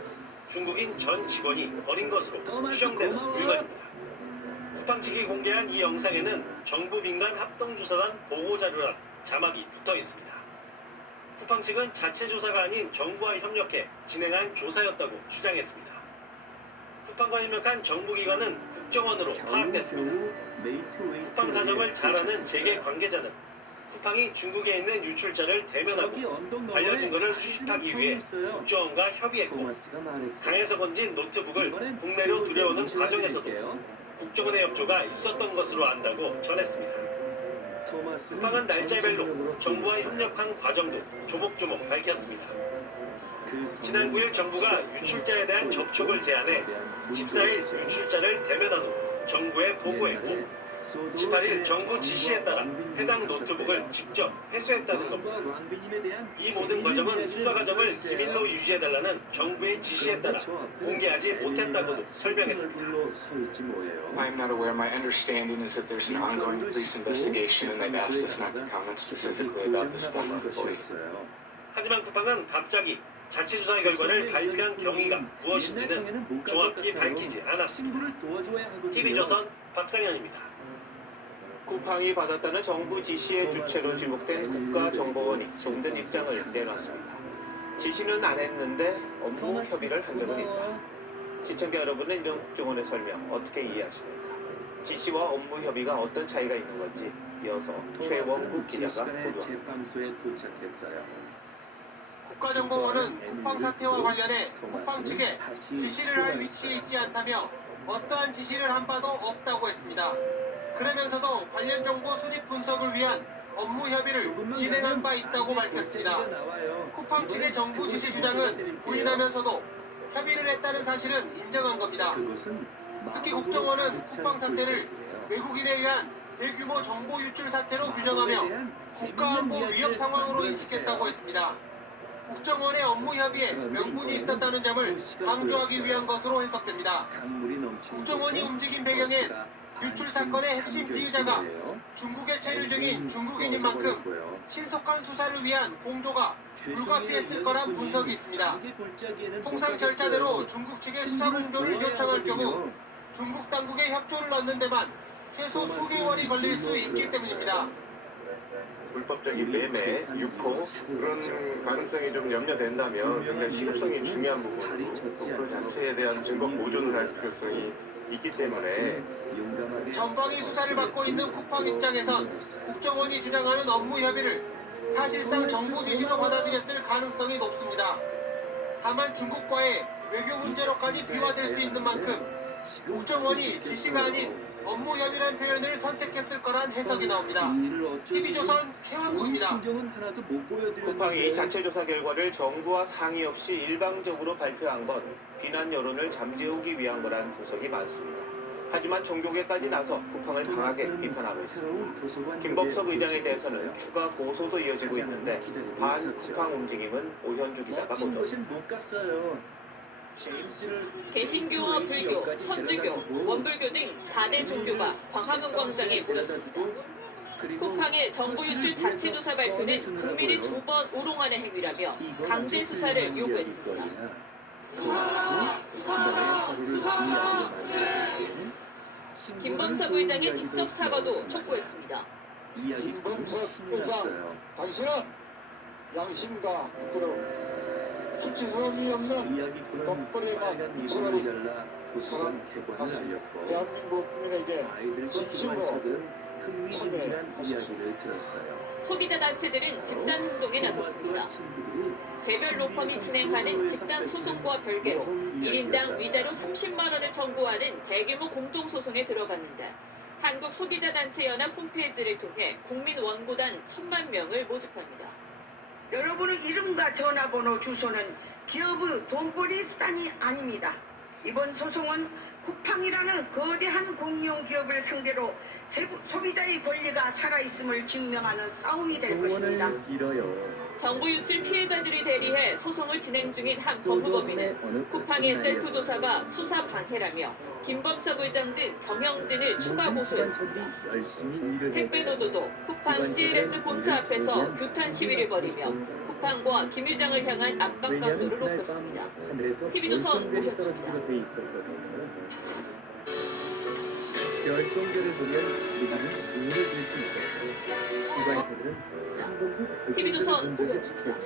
중국인 전 직원이 버린 것으로 추정되는 물건입니다. 쿠팡 측이 공개한 이 영상에는 정부 민간 합동조사단 보고자료란 자막이 붙어 있습니다. 쿠팡 측은 자체 조사가 아닌 정부와 협력해 진행한 조사였다고 주장했습니다. 쿠팡과 협력한 정부기관은 국정원으로 파악됐습니다. 쿠팡 사정을 잘 아는 재계 관계자는 쿠팡이 중국에 있는 유출자를 대면하고 관련 증거를 수집하기 위해 국정원과 협의했고 강에서 건진 노트북을 국내로 들여오는 과정에서도 국정원의 협조가 있었던 것으로 안다고 전했습니다. 쿠팡은 날짜별로 정부와 협력한 과정도 조목조목 밝혔습니다. 지난 9일 정부가 유출자에 대한 접촉을 제안해 14일 유출자를 대면한 후 정부에 보고했고 18일 정부 지시에 따라 해당 노트북을 직접 회수했다는 겁니다. 이 모든 과정은 수사 과정을 기밀로 유지해달라는 정부의 지시에 따라 공개하지 못했다고도 설명했습니다. I am not aware. My understanding is that there's an ongoing police investigation and they've asked us not to comment specifically about this former employee. 하지만 쿠팡은 갑자기 자체 조사 결과를 발표한 경위가 무엇인지는 정확히 밝히지 않았습니다. TV조선 박상현입니다. 쿠팡이 받았다는 정부 지시의 주체로 지목된 국가정보원이 좀든 입장을 내놨습니다. 지시는 안 했는데 업무 협의를 한 적은 있다. 시청자 여러분은 이런 국정원의 설명 어떻게 이해하십니까? 지시와 업무 협의가 어떤 차이가 있는 건지 이어서 최원국 기자가 보도합니다. 재판소에 도착했어요. 국가정보원은 쿠팡 사태와 관련해 쿠팡 측에 지시를 할 위치에 있지 않다며 어떠한 지시를 한 바도 없다고 했습니다. 그러면서도 관련 정보 수집 분석을 위한 업무 협의를 진행한 바 있다고 밝혔습니다. 쿠팡 측의 정부 지시 주장은 부인하면서도 협의를 했다는 사실은 인정한 겁니다. 특히 국정원은 쿠팡 사태를 외국인에 의한 대규모 정보 유출 사태로 규정하며 국가안보 위협 상황으로 인식했다고 했습니다. 국정원의 업무 협의에 명분이 있었다는 점을 강조하기 위한 것으로 해석됩니다. 국정원이 움직인 배경엔 유출 사건의 핵심 피의자가 중국에 체류 중인 중국인인 만큼 신속한 수사를 위한 공조가 불가피했을 거란 분석이 있습니다. 통상 절차대로 중국 측의 수사 공조를 요청할 경우 중국 당국의 협조를 얻는 데만 최소 수개월이 걸릴 수 있기 때문입니다. 불법적인 매매, 유포 그런 가능성이 좀 염려된다면 굉장히 시급성이 중요한 부분이고 또 그 자체에 대한 증거 보존을 할 필요성이 있기 때문에 전방위 수사를 받고 있는 쿠팡 입장에선 국정원이 주장하는 업무 협의를 사실상 정부 지시로 받아들였을 가능성이 높습니다. 다만 중국과의 외교 문제로까지 비화될 수 있는 만큼 국정원이 지시가 아닌 업무 협의란 표현을 선택했을 거란 해석이 나옵니다. TV조선 최원국입니다. 쿠팡이 자체 조사 결과를 정부와 상의 없이 일방적으로 발표한 건 비난 여론을 잠재우기 위한 거란 분석이 많습니다. 하지만 종교계까지 나서 쿠팡을 강하게 비판하고 있습니다. 김범석 의장에 대해서는 추가 고소도 이어지고 있는데 반 쿠팡 움직임은 오현주 기자가 보도합니다. 개신교와 불교, 천주교, 원불교 등 4대 종교가 광화문 광장에 모였습니다. 쿠팡의 정보 유출 자체 조사 발표는 국민을 2번 우롱하는 행위라며 강제 수사를 요구했습니다. 김범석 의장의 직접 사과도 촉구했습니다. 김범석 의장, 당신은 양심과 부끄러움, 수치스러움이 없는 덕분에만 생활이 사람 같습니다. 대한민국 국민에게 진심으로 소비자 단체들은 집단 행동에 나섰습니다. 개별 로펌이 진행하는 집단 소송과 별개로 1인당 위자료 30만 원을 청구하는 대규모 공동소송에 들어갔는데 한국소비자단체연합 홈페이지를 통해 국민 원고단 1,000만 명을 모집합니다. 여러분의 이름과 전화번호 주소는 기업의 돈벌이 수단이 아닙니다. 이번 소송은 쿠팡이라는 거대한 공룡기업을 상대로 소비자의 권리가 살아있음을 증명하는 싸움이 될 것입니다. 정보 유출 피해자들이 대리해 소송을 진행 중인 한 법무법인은 쿠팡의 셀프 조사가 수사 방해라며 김범석 의장 등 경영진을 추가 고소했습니다. 택배노조도 쿠팡 CLS 본사 앞에서 규탄 시위를 벌이며 쿠팡과 김 의장을 향한 압박 강도를 높였습니다. TV조선 오현주입니다. 결정들을 보면 우리는 눈을 들수 있고 일반인들은 한 번도 TV조선 오현주입니다.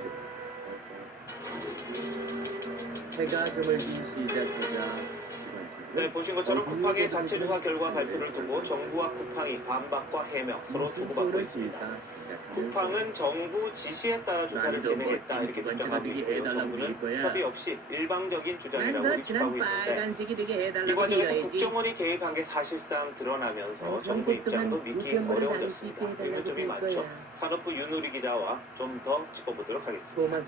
해가 저물기 시작하자 네, 보신 것처럼 쿠팡의 자체 조사 결과 발표를 두고 정부와 쿠팡이 반박과 해명 서로 주고받고 있습니다. 쿠팡은 정부 지시에 따라 조사를 진행했다 이렇게 주장하고 있고요. 정부는 협의 없이 일방적인 주장이라고 위축하고 있는데 이 과정에서 국정원이 개입한 게 사실상 드러나면서 정부 입장도 믿기 어려워졌습니다. 의문점이 많죠. 산업부 윤우리 기자와 좀 더 짚어보도록 하겠습니다.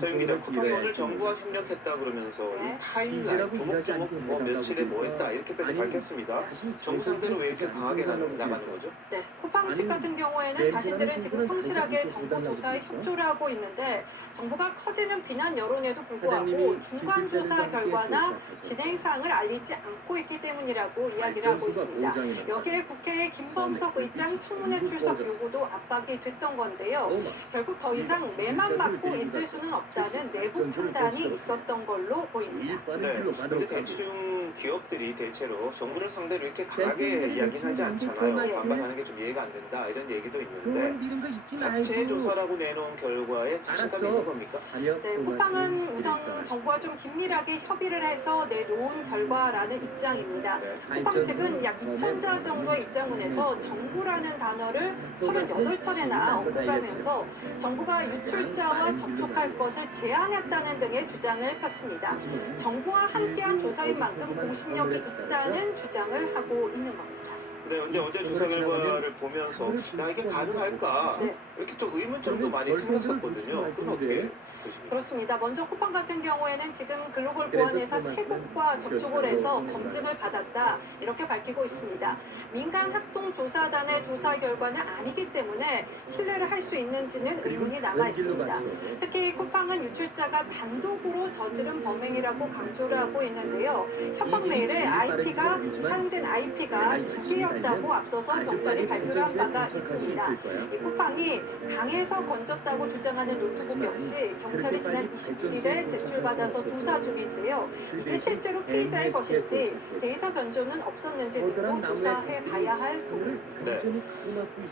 자, 윤 기자, 쿠팡이 오늘 정부와 협력했다 그러면서 이 타임라인 조목조목 뭐 며칠에 뭐 했다 이렇게까지 밝혔습니다. 정부 상대로 왜 이렇게 강하게 나가는 거죠? 네, 쿠팡 측 같은 경우에는 자신들은 지금 성실하게 정보 조사에 협조를 하고 있는데 정부가 커지는 비난 여론에도 불구하고 중간 조사 결과나 진행 사항을 알리지 않고 있기 때문이라고 이야기를 하고 있습니다. 여기에 국회의 김범석 의장 청문회 출석 요구도 압박이 됐던 건데요. 결국 더 이상 매만 맞고 있을 수는 없다는 내부 판단이 있었던 걸로 보입니다. 네, 근데 대충 일반 기업들이 대체로 정부를 상대로 이렇게 강하게 이야기는 하지 않잖아요. 반발하는 게 좀 이해가 안 된다 이런 얘기도 있는데 자체 조사라고 내놓은 결과에 자신감이 있는 겁니까? 네, 쿠팡은 우선 정부와 좀 긴밀하게 협의를 해서 내놓은 결과라는 입장입니다. 쿠팡 측은 약 2,000자 정도의 입장문에서 정부라는 단어를 38차례나 언급하면서 정부가 유출자와 접촉할 것을 제한했다는 등의 주장을 폈습니다. 정부와 함께한 조사인 만큼 공신력이 있다는 주장을 하고 있는 겁니다. 네, 근데 어제 조사 결과를 보면서 이게 가능할까? 이렇게 또 의문점도 많이 생겼었거든요. 그건 어떻게 보십니까? 그렇습니다. 먼저 쿠팡 같은 경우에는 지금 글로벌 보안회사 3곳과 접촉을 해서 검증을 받았다 이렇게 밝히고 있습니다. 민간 합동조사단의 조사 결과는 아니기 때문에 신뢰를 할 수 있는지는 의문이 남아 있습니다. 특히 쿠팡은 유출자가 단독으로 저지른 범행이라고 강조를 하고 있는데요. 협박 메일에 IP가 사용된 IP가 2개였다고 앞서서 경찰이 발표를 한 바가 있습니다. 이 쿠팡이 강에서 건졌다고 주장하는 노트북 역시 경찰이 지난 21일에 제출받아서 조사 중인데요. 이게 실제로 피의자의 것인지 데이터 변조는 없었는지 등도 조사해 봐야 할 부분입니다. 네.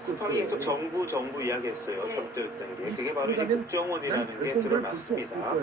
쿠팡이 계속 정부 이야기했어요. 겹쳐있던 게. 그게 바로 이제 국정원이라는 게 드러났습니다.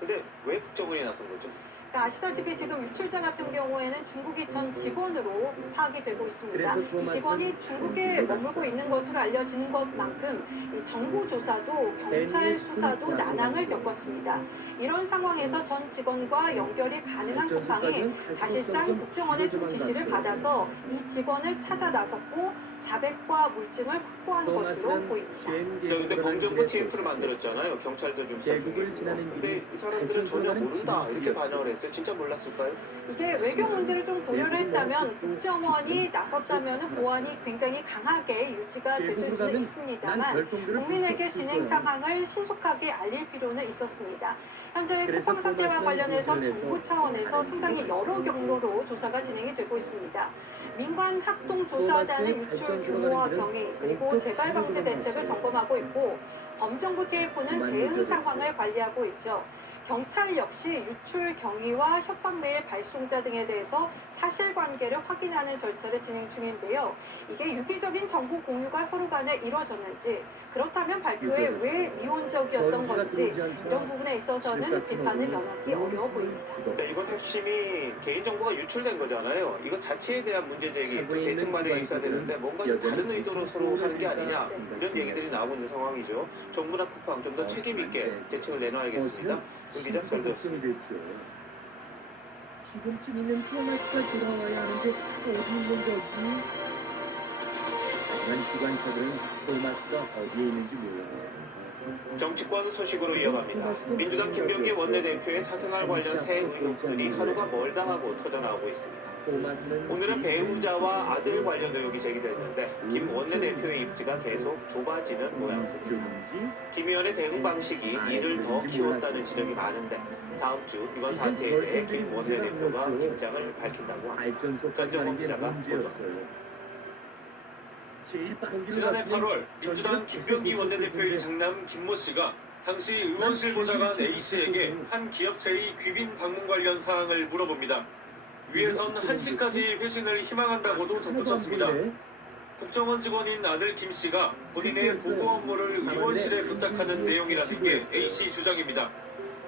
근데 왜 국정원이 나선 거죠? 그러니까 아시다시피 지금 유출자 같은 경우에는 중국이 전 직원으로 파악이 되고 있습니다. 이 직원이 중국에 머물고 있는 것으로 알려지는 것만큼 이 정보 조사도 경찰 수사도 난항을 겪었습니다. 이런 상황에서 전 직원과 연결이 가능한 쿠팡이 사실상 국정원의 좀 지시를 받아서 이 직원을 찾아 나섰고 자백과 물증을 확보한 것으로 보입니다. 근데 범정부 TF를 만들었잖아요. 경찰도 좀 수사 중이고. 근데 이 사람들은 전혀 모른다 이렇게 반응을 했어요. 진짜 몰랐을까요? 이게 외교 문제를 좀 고려를 했다면 국정원이 나섰다면 보안이 굉장히 강하게 유지가 됐을 수는 있습니다만 국민에게 진행 상황을 신속하게 알릴 필요는 있었습니다. 현재 쿠팡 사태와 관련해서 정부 차원에서 상당히 여러 경로로 조사가 진행이 되고 있습니다. 민관 합동조사단의 유출 규모와 경위 그리고 재발 방지 대책을 점검하고 있고 범정부 TF는 대응 상황을 관리하고 있죠. 경찰 역시 유출 경위와 협박 메일 발송자 등에 대해서 사실관계를 확인하는 절차를 진행 중인데요. 이게 유기적인 정보 공유가 서로 간에 이루어졌는지 그렇다면 발표에 왜 미온적이었던 건지 이런 부분에 있어서는 비판을 면하기 어려워 보입니다. 네, 이번 핵심이 개인정보가 유출된 거잖아요. 이거 자체에 대한 문제제기, 그 대책 마련이 있어야 되는데 뭔가 좀 다른 의도로 서로 하는 게 아니냐 이런 얘기들이 나오고 있는 상황이죠. 정부나 쿠팡 좀 더 책임 있게 대책을 내놔야겠습니다. 윤 기자 잘 들었습니다. 지금쯤이면 토마스가 돌아와야 하는데 어디 있는 거지? 하지만 기관차들은 토마스가 어디에 있는지 몰랐어요. 정치권 소식으로 이어갑니다. 민주당 김병기 원내대표의 사생활 관련 새 의혹들이 하루가 멀다 하고 터져나오고 있습니다. 오늘은 배우자와 아들 관련 의혹이 제기됐는데 김 원내대표의 입지가 계속 좁아지는 모양새입니다. 김 의원의 대응 방식이 이를 더 키웠다는 지적이 많은데 다음 주 이번 사태에 대해 김 원내대표가 입장을 밝힌다고 합니다. 전정원 기자가 보도합니다. 지난해 8월 민주당 김병기 원내대표의 장남 김모 씨가 당시 의원실 보좌관 A씨에게 한 기업체의 귀빈 방문 관련 사항을 물어봅니다. 위에선 1시까지 회신을 희망한다고도 덧붙였습니다. 국정원 직원인 아들 김 씨가 본인의 보고 업무를 의원실에 부탁하는 내용이라는 게 A씨 주장입니다.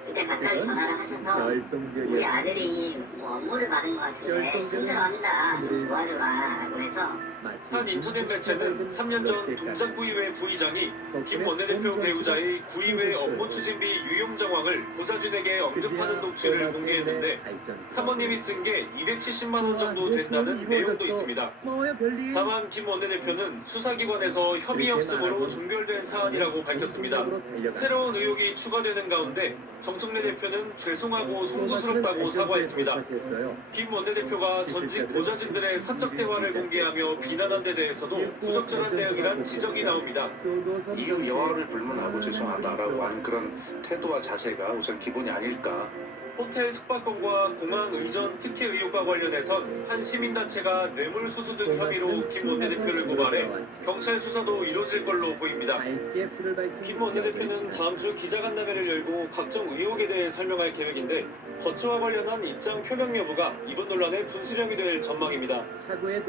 그때 갑자기 전화를 하셔서 우리 아들이 뭐 업무를 받은 것 같은데 힘들어한다 좀 도와줘라 라고 해서 한 인터넷 매체는 3년 전 동작구의회 부의장이 김 원내대표 배우자의 구의회 업무 추진비 유용 정황을 보좌진에게 언급하는 녹취를 공개했는데 사모님이 쓴 게 270만 원 정도 된다는 내용도 있습니다. 다만 김 원내대표는 수사기관에서 혐의 없음으로 종결된 사안이라고 밝혔습니다. 새로운 의혹이 추가되는 가운데 정청래 대표는 죄송하고 송구스럽다고 사과했습니다. 김 원내대표가 전직 보좌진들의 사적 대화를 공개하며 비난한 데 대해서도 부적절한 대응이란 지적이 나옵니다. 이건 여하를 불문하고 죄송하다라고 하는 그런 태도와 자세가 우선 기본이 아닐까 호텔 숙박권과 공항 의전 특혜 의혹과 관련해선 한 시민단체가 뇌물수수 등 혐의로 김 원내대표를 고발해 경찰 수사도 이뤄질 걸로 보입니다. 김 원내대표는 다음 주 기자간담회를 열고 각종 의혹에 대해 설명할 계획인데 거치와 관련한 입장 표명 여부가 이번 논란의 분수령이 될 전망입니다.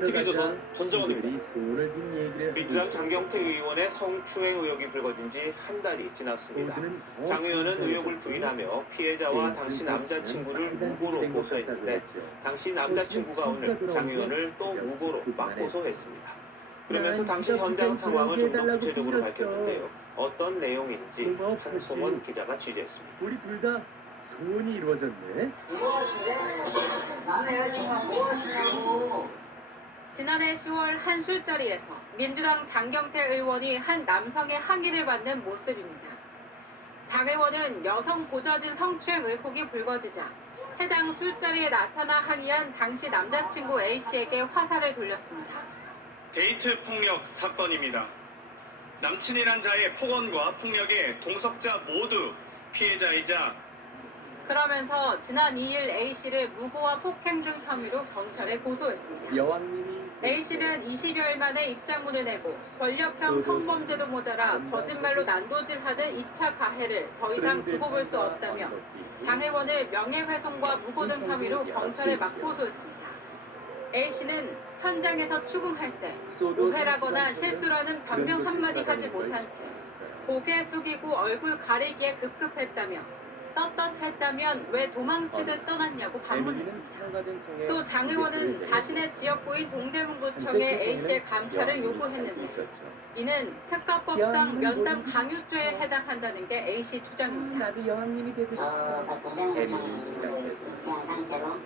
TV조선 전정원입니다. 민주당 장경태 의원의 성추행 의혹이 불거진 지 한 달이 지났습니다. 장 의원은 의혹을 부인하며 피해자와 당시 남자친구를 무고로 고소했는데 당시 남자친구가 오늘 장 의원을 또 무고로 맞고소했습니다. 그러면서 당시 현장 상황을 좀 더 구체적으로 밝혔는데요. 어떤 내용인지 한송원 기자가 취재했습니다. 우리 둘 다 소원이 이루어졌네. 남의 여자친구가 무엇이냐고. 지난해 10월 한 술자리에서 민주당 장경태 의원이 한 남성의 항의를 받는 모습입니다. 장 의원은 여성 보좌진 성추행 의혹이 불거지자 해당 술자리에 나타나 항의한 당시 남자친구 A씨에게 화살을 돌렸습니다. 데이트 폭력 사건입니다. 남친이란 자의 폭언과 폭력에 동석자 모두 피해자이자 그러면서 지난 2일 A씨를 무고와 폭행 등 혐의로 경찰에 고소했습니다. A씨는 20여일 만에 입장문을 내고 권력형 성범죄도 모자라 거짓말로 난도질하는 2차 가해를 더 이상 두고 볼 수 없다며 장 의원을 명예훼손과 무고 등 혐의로 경찰에 맞고소했습니다. A씨는 현장에서 추궁할 때 오해라거나 실수라는 변명 한마디 하지 못한 채 고개 숙이고 얼굴 가리기에 급급했다며 떳떳했다면 왜 도망치듯 떠났냐고 반문했습니다. 또 장 의원은 자신의 지역구인 동대문구청에 A씨의 감찰을 요구했는데 이는 특가법상 면담 강요죄에 해당한다는 게 A씨 주장입니다. 저가 동대문구청에 입증한 상태로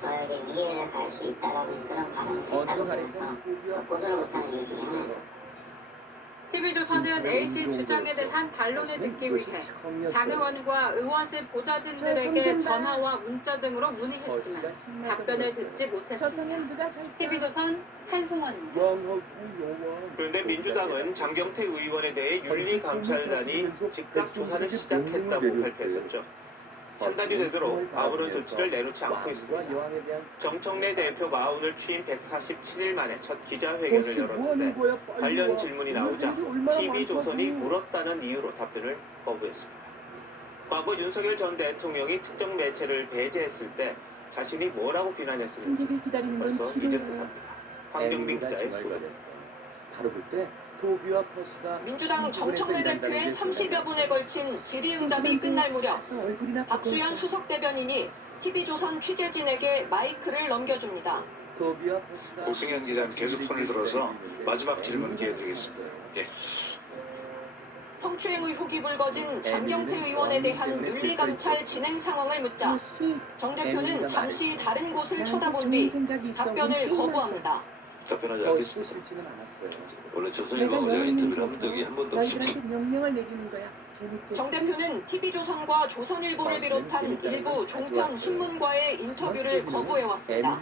저에게 위해를 가할 수 있다라는 그런 발언이 있다고 해서 고소를 못하는 이유 중에 하나였습니다. TV조선은 A씨 주장에 대한 반론을 듣기 위해 장 의원과 의원실 보좌진들에게 전화와 문자 등으로 문의했지만 답변을 듣지 못했습니다. TV조선 한송원입니다. 그런데 민주당은 장경태 의원에 대해 윤리감찰단이 즉각 조사를 시작했다고 발표했었죠. 한 달이 되도록 아무런 조치를 내놓지 않고 있습니다. 정청래 대표가 오늘 취임 147일 만에 첫 기자회견을 열었는데 관련 질문이 나오자 TV조선이 물었다는 이유로 답변을 거부했습니다. 과거 윤석열 전 대통령이 특정 매체를 배제했을 때 자신이 뭐라고 비난했었는지 벌써 잊은 듯합니다. 황경민 기자의 보도입니다. 바로 그때 도비와 퍼시가 민주당 정청래 대표의 30여 분에 걸친 질의응답이 끝날 무렵 박수현 수석 대변인이 TV조선 취재진에게 마이크를 넘겨줍니다. 고승현 기자님 계속 손을 들어서 마지막 질문 기회 드리겠습니다. 예. 성추행 의혹이 불거진 장경태 의원에 대한 윤리감찰 진행 상황을 묻자 정 대표는 잠시 다른 곳을 쳐다본 뒤 답변을 거부합니다. 답변하지 않겠습니다. 원래 조선일보하고 제가 인터뷰를 한 적이 한 번도 없습니다. 정 대표는 TV조선과 조선일보를 비롯한 일부 종편 신문과의 인터뷰를 거부해왔습니다.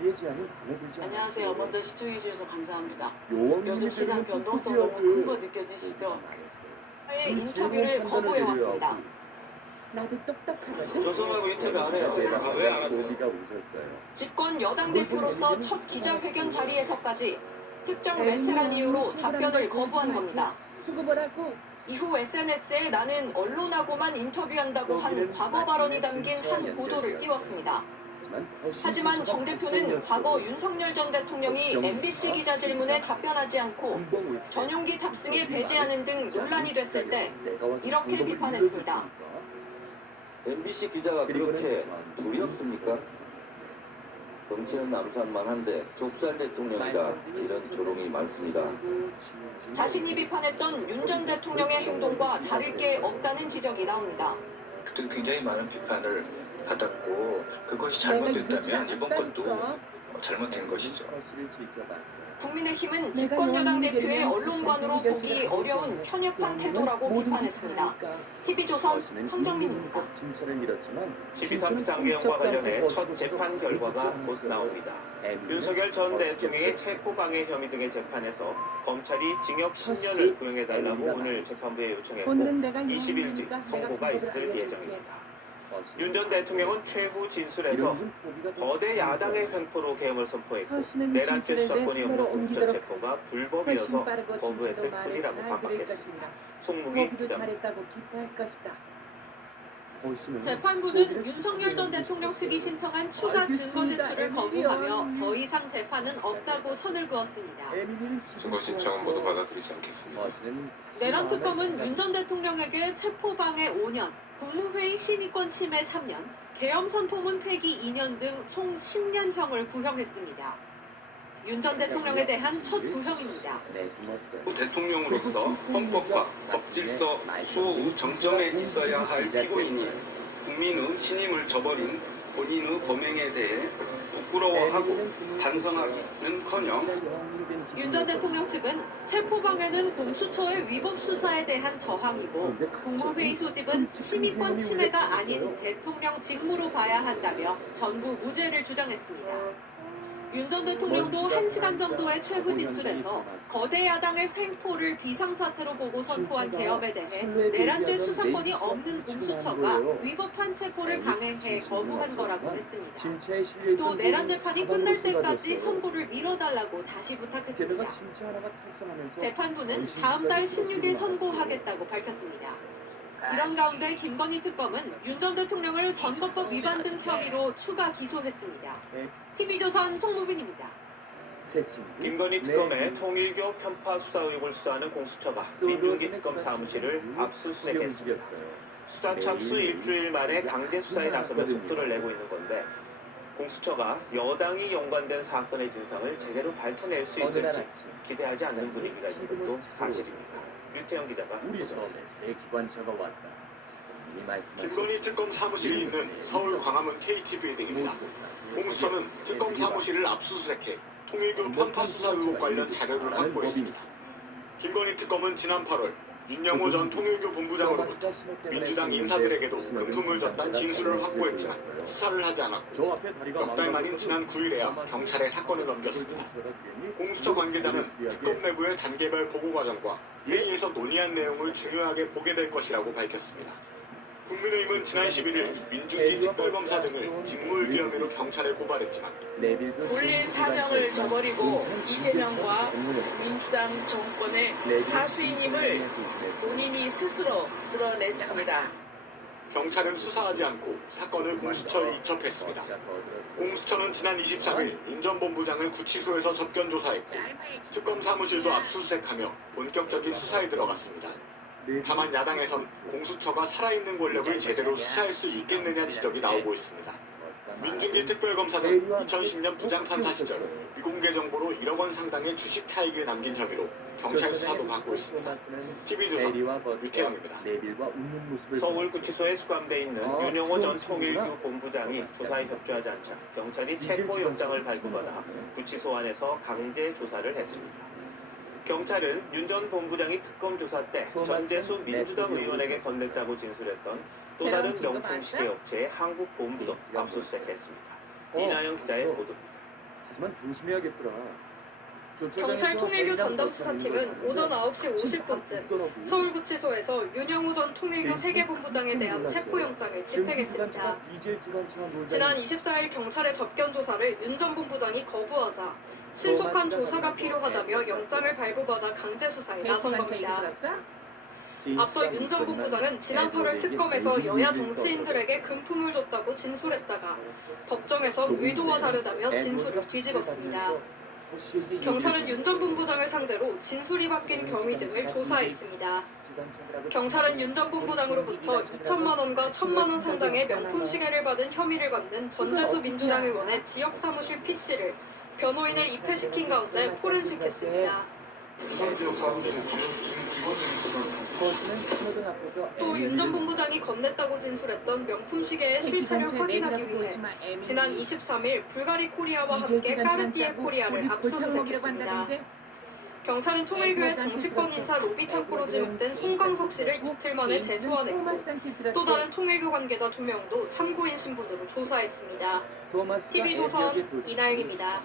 안녕하세요. 먼저 시청해주셔서 감사합니다. 요즘 시장 변동성 너무 큰 거 느껴지시죠? 인터뷰를 거부해왔습니다. 나도 똑똑하거든. 조선일보 인터뷰 안 해요. 왜 안 하세요? 집권 여당 대표로서 첫 기자회견 자리에서까지 특정 매체란 이유로 답변을 거부한 겁니다. 이후 SNS에 나는 언론하고만 인터뷰한다고 한 과거 발언이 담긴 한 보도를 띄웠습니다. 하지만 정 대표는 과거 윤석열 전 대통령이 MBC 기자 질문에 답변하지 않고 전용기 탑승에 배제하는 등 논란이 됐을 때 이렇게 비판했습니다. MBC 기자가 그렇게 두렵습니까? 정치는 남산만 한데 좁쌀 대통령이다 이런 조롱이 많습니다. 자신이 비판했던 윤 전 대통령의 행동과 다를 게 없다는 지적이 나옵니다. 그때 굉장히 많은 비판을 받았고 그것이 잘못됐다면 이번 것도 잘못된 것이죠. 국민의힘은 집권여당 대표의 언론관으로 보기 어려운 편협한 태도라고 비판했습니다. TV조선 황정민입니다. 12.3 비상계엄과 관련해 첫 재판 결과가 곧 나옵니다. 윤석열 전 대통령의 체포방해 혐의 등의 재판에서 검찰이 징역 10년을 구형해달라고 오늘 재판부에 요청했고 20일 뒤 선고가 있을 예정입니다. 윤 전 대통령은 최후 진술에서 거대 야당의 횡포로 계엄을 선포했고 내란죄 수사권이 없는 공수처 체포가 불법이어서 거부했을 뿐이라고 반박했습니다. 송무기 기자입니다. 재판부는 윤석열 전 대통령 측이 신청한 추가 증거 제출을 거부하며 더 이상 재판은 없다고 선을 그었습니다. 증거 신청은 모두 받아들이지 않겠습니다. 내란 특검은 윤 전 대통령에게 체포방해 5년, 국무회의 심의권 침해 3년, 계엄 선포문 폐기 2년 등 총 10년형을 구형했습니다. 윤 전 대통령에 대한 첫 구형입니다. 대통령으로서 헌법과 법질서 수호 정점에 있어야 할 피고인이 국민의 신임을 저버린 본인의 범행에 대해 부끄러워하고 반성하기는커녕 윤 전 대통령 측은 체포방해는 공수처의 위법 수사에 대한 저항이고 국무회의 소집은 심의권 침해가 아닌 대통령 직무로 봐야 한다며 전부 무죄를 주장했습니다. 윤 전 대통령도 1시간 정도의 최후 진술에서 거대 야당의 횡포를 비상사태로 보고 선포한 계엄에 대해 내란죄 수사권이 없는 공수처가 위법한 체포를 강행해 거부한 거라고 했습니다. 또 내란 재판이 끝날 때까지 선고를 미뤄달라고 다시 부탁했습니다. 재판부는 다음 달 16일 선고하겠다고 밝혔습니다. 이런 가운데 김건희 특검은 윤 전 대통령을 선거법 위반 등 혐의로 추가 기소했습니다. TV조선 송무빈입니다. 김건희 특검의 통일교 편파 수사 의혹을 수사하는 공수처가 민중기 특검 사무실을 압수수색했습니다. 수사 착수 일주일 만에 강제 수사에 나서며 속도를 내고 있는 건데 공수처가 여당이 연관된 사건의 진상을 제대로 밝혀낼 수 있을지 기대하지 않는 분위기가 있는 것도 사실입니다. 류태영 기자가 김건희 특검 사무실이 있는 서울 광화문 KT빌딩입니다. 공수처는 특검 사무실을 압수수색해 통일교 편파 수사 의혹 관련 자료를 확보했습니다. 김건희 특검은 지난 8월 윤영호 전 통일교 본부장으로부터 민주당 인사들에게도 금품을 줬다는 진술을 확보했지만 수사를 하지 않았고 몇 달 만인 지난 9일에야 경찰에 사건을 넘겼습니다. 공수처 관계자는 특검 내부의 단계별 보고 과정과 회의에서 논의한 내용을 중요하게 보게 될 것이라고 밝혔습니다. 국민의힘은 지난 11일 민중기 특별검사 등을 직무유기 혐의로 경찰에 고발했지만 본래 사명을 저버리고 이재명과 민주당 정권의 하수인임을 본인이 스스로 드러냈습니다. 경찰은 수사하지 않고 사건을 공수처에 이첩했습니다. 공수처는 지난 23일 윤 전 본부장을 구치소에서 접견 조사했고 특검 사무실도 압수수색하며 본격적인 수사에 들어갔습니다. 다만 야당에선 공수처가 살아있는 권력을 제대로 수사할 수 있겠느냐 지적이 나오고 있습니다. 민중기 특별검사는 2010년 부장판사 시절 미공개 정보로 1억 원 상당의 주식 차익을 남긴 혐의로 경찰 수사도 받고 있습니다. TV조선 유태영입니다. 서울구치소에 수감돼 있는 윤영호 전 통일교 본부장이 수사에 협조하지 않자 경찰이 체포영장을 발부받아 구치소 안에서 강제 조사를 했습니다. 경찰은 윤 전 본부장이 특검 조사 때 전재수 민주당 의원에게 건넸다고 진술했던 또 다른 명품 시계 업체의 한국 본부도 압수수색했습니다. 이나영 기자의 보도입니다. 하지만 조심해야겠더라. 경찰 통일교 전담수사팀은 오전 9시 50분쯤 서울구치소에서 윤영호 전 통일교 세계본부장에 대한 체포영장을 집행했습니다. 지난 24일 경찰의 접견 조사를 윤 전 본부장이 거부하자 신속한 조사가 필요하다며 영장을 발부받아 강제 수사에 나선 겁니다. 앞서 윤 전 본부장은 지난 8월 특검에서 여야 정치인들에게 금품을 줬다고 진술했다가 법정에서 의도와 다르다며 진술을 뒤집었습니다. 경찰은 윤 전 본부장을 상대로 진술이 바뀐 경위 등을 조사했습니다. 경찰은 윤 전 본부장으로부터 2천만 원과 1,000만 원 상당의 명품 시계를 받은 혐의를 받는 전재수 민주당 의원의 지역 사무실 PC를 변호인을 입회시킨 가운데 포렌식했습니다. 또 윤 전 본부장이 건넸다고 진술했던 명품 시계의 실체를 확인하기 위해 지난 23일 불가리 코리아와 함께 까르띠에 코리아를 압수수색했습니다. 경찰은 통일교의 정치권 인사 로비 창구로 지목된 송광석 씨를 이틀 만에 재소환했고 또 다른 통일교 관계자 2명도 참고인 신분으로 조사했습니다. TV조선 이나영입니다.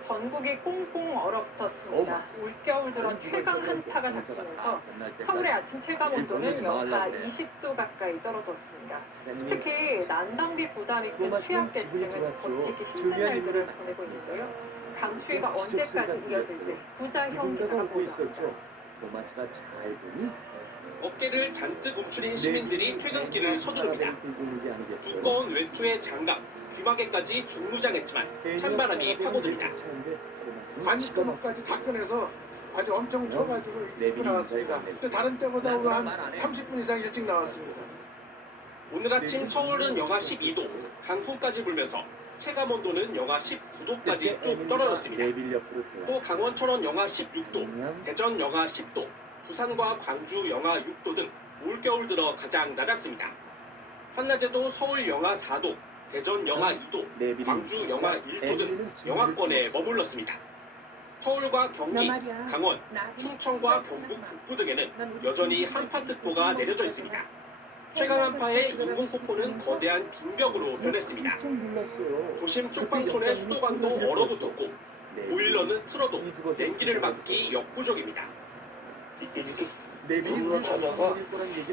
전국이 꽁꽁 얼어붙었습니다. 올겨울 들어 최강 한파가 닥치면서 서울의 아침 체감 온도는 영하 20도 가까이 떨어졌습니다. 특히 난방비 부담이 큰 취약계층은 버티기 힘든 날들을 보내고 있는데요. 강추위가 언제까지 이어질지 구자형 기자가 보도합니다. 어깨를 잔뜩 움츠린 시민들이 퇴근길을 서두릅니다. 두꺼운 외투에 장갑, 귀마개까지 중무장했지만 찬바람이 파고듭니다. 반시도까지 다 꺼내서 아주 엄청 춰가지고 일찍 나왔습니다. 다른 때보다 한 30분 이상 일찍 나왔습니다. 오늘 아침 서울은 영하 12도, 강풍까지 불면서 체감온도는 영하 19도까지 뚝 떨어졌습니다. 또 강원천원 영하 16도, 대전 영하 10도, 부산과 광주 영하 6도 등 올겨울 들어 가장 낮았습니다. 한낮에도 서울 영하 4도, 대전 영하 2도, 광주 영하 1도 등 영하권에 머물렀습니다. 서울과 경기, 강원, 충청과 경북 북부 등에는 여전히 한파특보가 내려져 있습니다. 최강 한파의 인공폭포는 거대한 빙벽으로 변했습니다. 도심 쪽방촌의 수도관도 얼어붙었고 보일러는 틀어도 냉기를 막기 역부족입니다. 불을 찾아가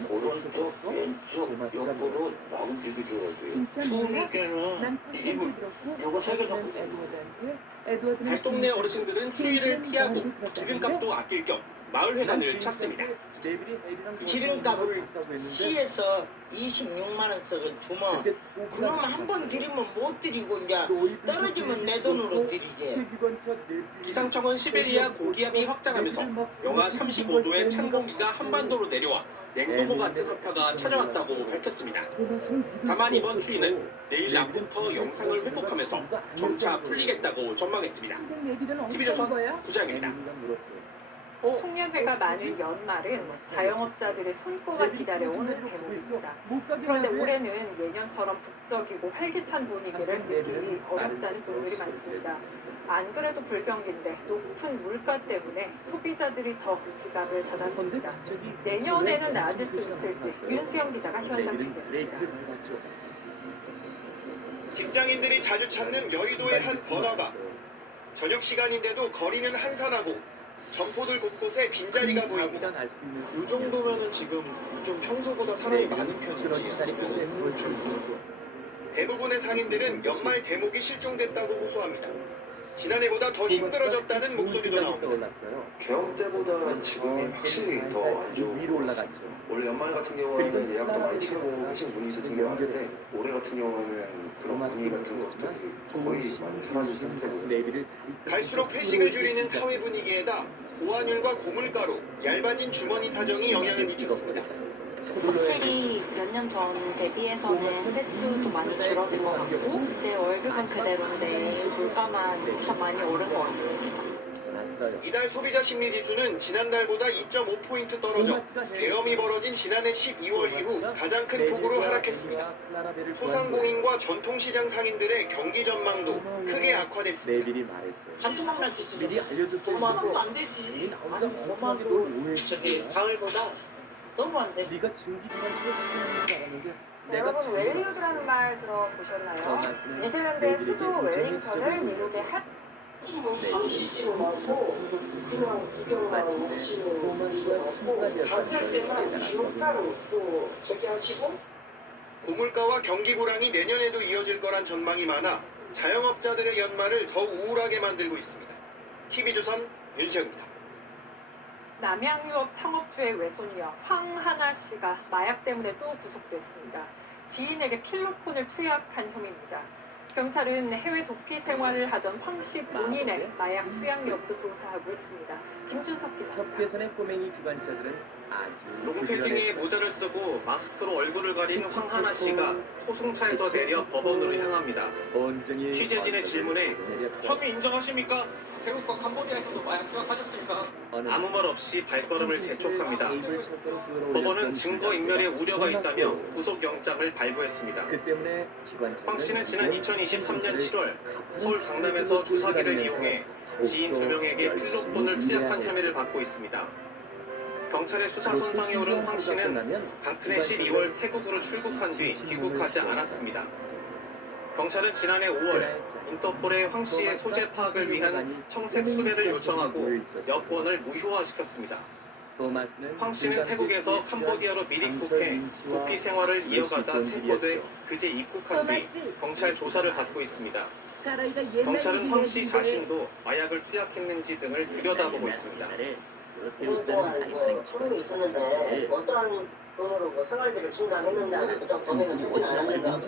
오른쪽 왼쪽 옆으로 마구 비비더라고요. 추우니까는 이불 요거 세 개 갖고 달동네 어르신들은 추위를 피하고 기름값도 아낄 겸 마을회관을 찾습니다. 기름값을 시에서 26만 원씩을 주면 그럼 한 번 드리면 못 드리고 이제 떨어지면 내 돈으로 드리지. 기상청은 시베리아 고기압이 확장하면서 영하 35도의 찬 공기가 한반도로 내려와 냉동고 같은 한파가 찾아왔다고 밝혔습니다. 다만 이번 추위는 내일 낮부터 영상을 회복하면서 점차 풀리겠다고 전망했습니다. TV조선 구자영입니다. 송년회가 많은 연말은 자영업자들의 손꼽아 기다려온 대목입니다. 그런데 올해는 예년처럼 북적이고 활기찬 분위기를 느끼기 어렵다는 분들이 많습니다. 안 그래도 불경기인데 높은 물가 때문에 소비자들이 더 지갑을 닫았습니다. 내년에는 나아질 수 있을지 윤수영 기자가 현장 취재했습니다. 직장인들이 자주 찾는 여의도의 한 번화가. 저녁 시간인데도 거리는 한산하고 점포들 곳곳에 빈자리가 보입니다. 이 정도면은 지금 좀 평소보다 사람이 많은 편인지 대부분의 상인들은 연말 대목이 실종됐다고 호소합니다. 지난해보다 더 힘들어졌다는 목소리도 나옵니다. 개업 때보다 지금이 확실히 더 안 좋은 것 같습니다. 원래 연말 같은 경우에는 예약도 많이 차고 하신 분들도 되게 많은데 올해 같은 경우에는 그런 분위기 같은 것들이 거의 많이 사라진 상태고요. 갈수록 회식을 줄이는 사회 분위기에다 고환율과 고물가로 얇아진 주머니 사정이 영향을 미쳤습니다. 확실히 몇 년 전 대비해서는 횟수도 많이 줄어든 것 같고 내 월급은 그대로인데 물가만 참 많이 오른 것 같습니다. 이달 소비자 심리 지수는 지난달보다 2.5포인트 떨어져 계엄이 벌어진 지난해 12월 이후 가장 큰 폭으로 하락했습니다. 소상공인과 전통시장 상인들의 경기 전망도 크게 악화됐습니다. 반토막 날지 진짜 너무 안 되지. 아니 너무 저기 가을보다 너무 안 돼. 여러분 웰리우드라는 말 들어보셨나요? 뉴질랜드의 수도 웰링턴을 미국의 사시지로 말고 그냥 구경만 하시는 분들도 많고 가격할 때만 지옥가로 또 저기 하시고 고물가와 경기 불황이 내년에도 이어질 거란 전망이 많아 자영업자들의 연말을 더 우울하게 만들고 있습니다. TV조선 윤수영입니다. 남양유업 창업주의 외손녀 황하나 씨가 마약 때문에 또 구속됐습니다. 지인에게 필로폰을 투약한 혐의입니다. 경찰은 해외 도피 생활을 하던 황 씨 본인의 마약 투약 여부도 조사하고 있습니다. 김준석 기자입니다. 협재선의 꼬맹이 기관차들은 로고 패딩에 모자를 쓰고 마스크로 얼굴을 가린 황하나 씨가 호송차에서 내려 법원으로 향합니다. 취재진의 질문에 혐의 인정하십니까? 태국과 캄보디아에서도 마약 투약하셨습니까? 아무 말 없이 발걸음을 재촉합니다. 법원은 증거인멸의 우려가 있다며 구속영장을 발부했습니다. 황 씨는 지난 2023년 7월 서울 강남에서 주사기를 이용해 지인 2명에게 필로폰을 투약한 혐의를 받고 있습니다. 경찰의 수사 선상에 오른 황 씨는 같은 해 12월 태국으로 출국한 뒤 귀국하지 않았습니다. 경찰은 지난해 5월 인터폴에 황 씨의 소재 파악을 위한 청색 수배를 요청하고 여권을 무효화시켰습니다. 황 씨는 태국에서 캄보디아로 미입국해 도피 생활을 이어가다 체포돼 그제 입국한 뒤 경찰 조사를 받고 있습니다. 경찰은 황 씨 자신도 마약을 투약했는지 등을 들여다보고 있습니다. 중동안 후유가 있었는데 어떠한 돈으로 생활비를 충당했는다는 어떤 범행을 듣지는 않았는가.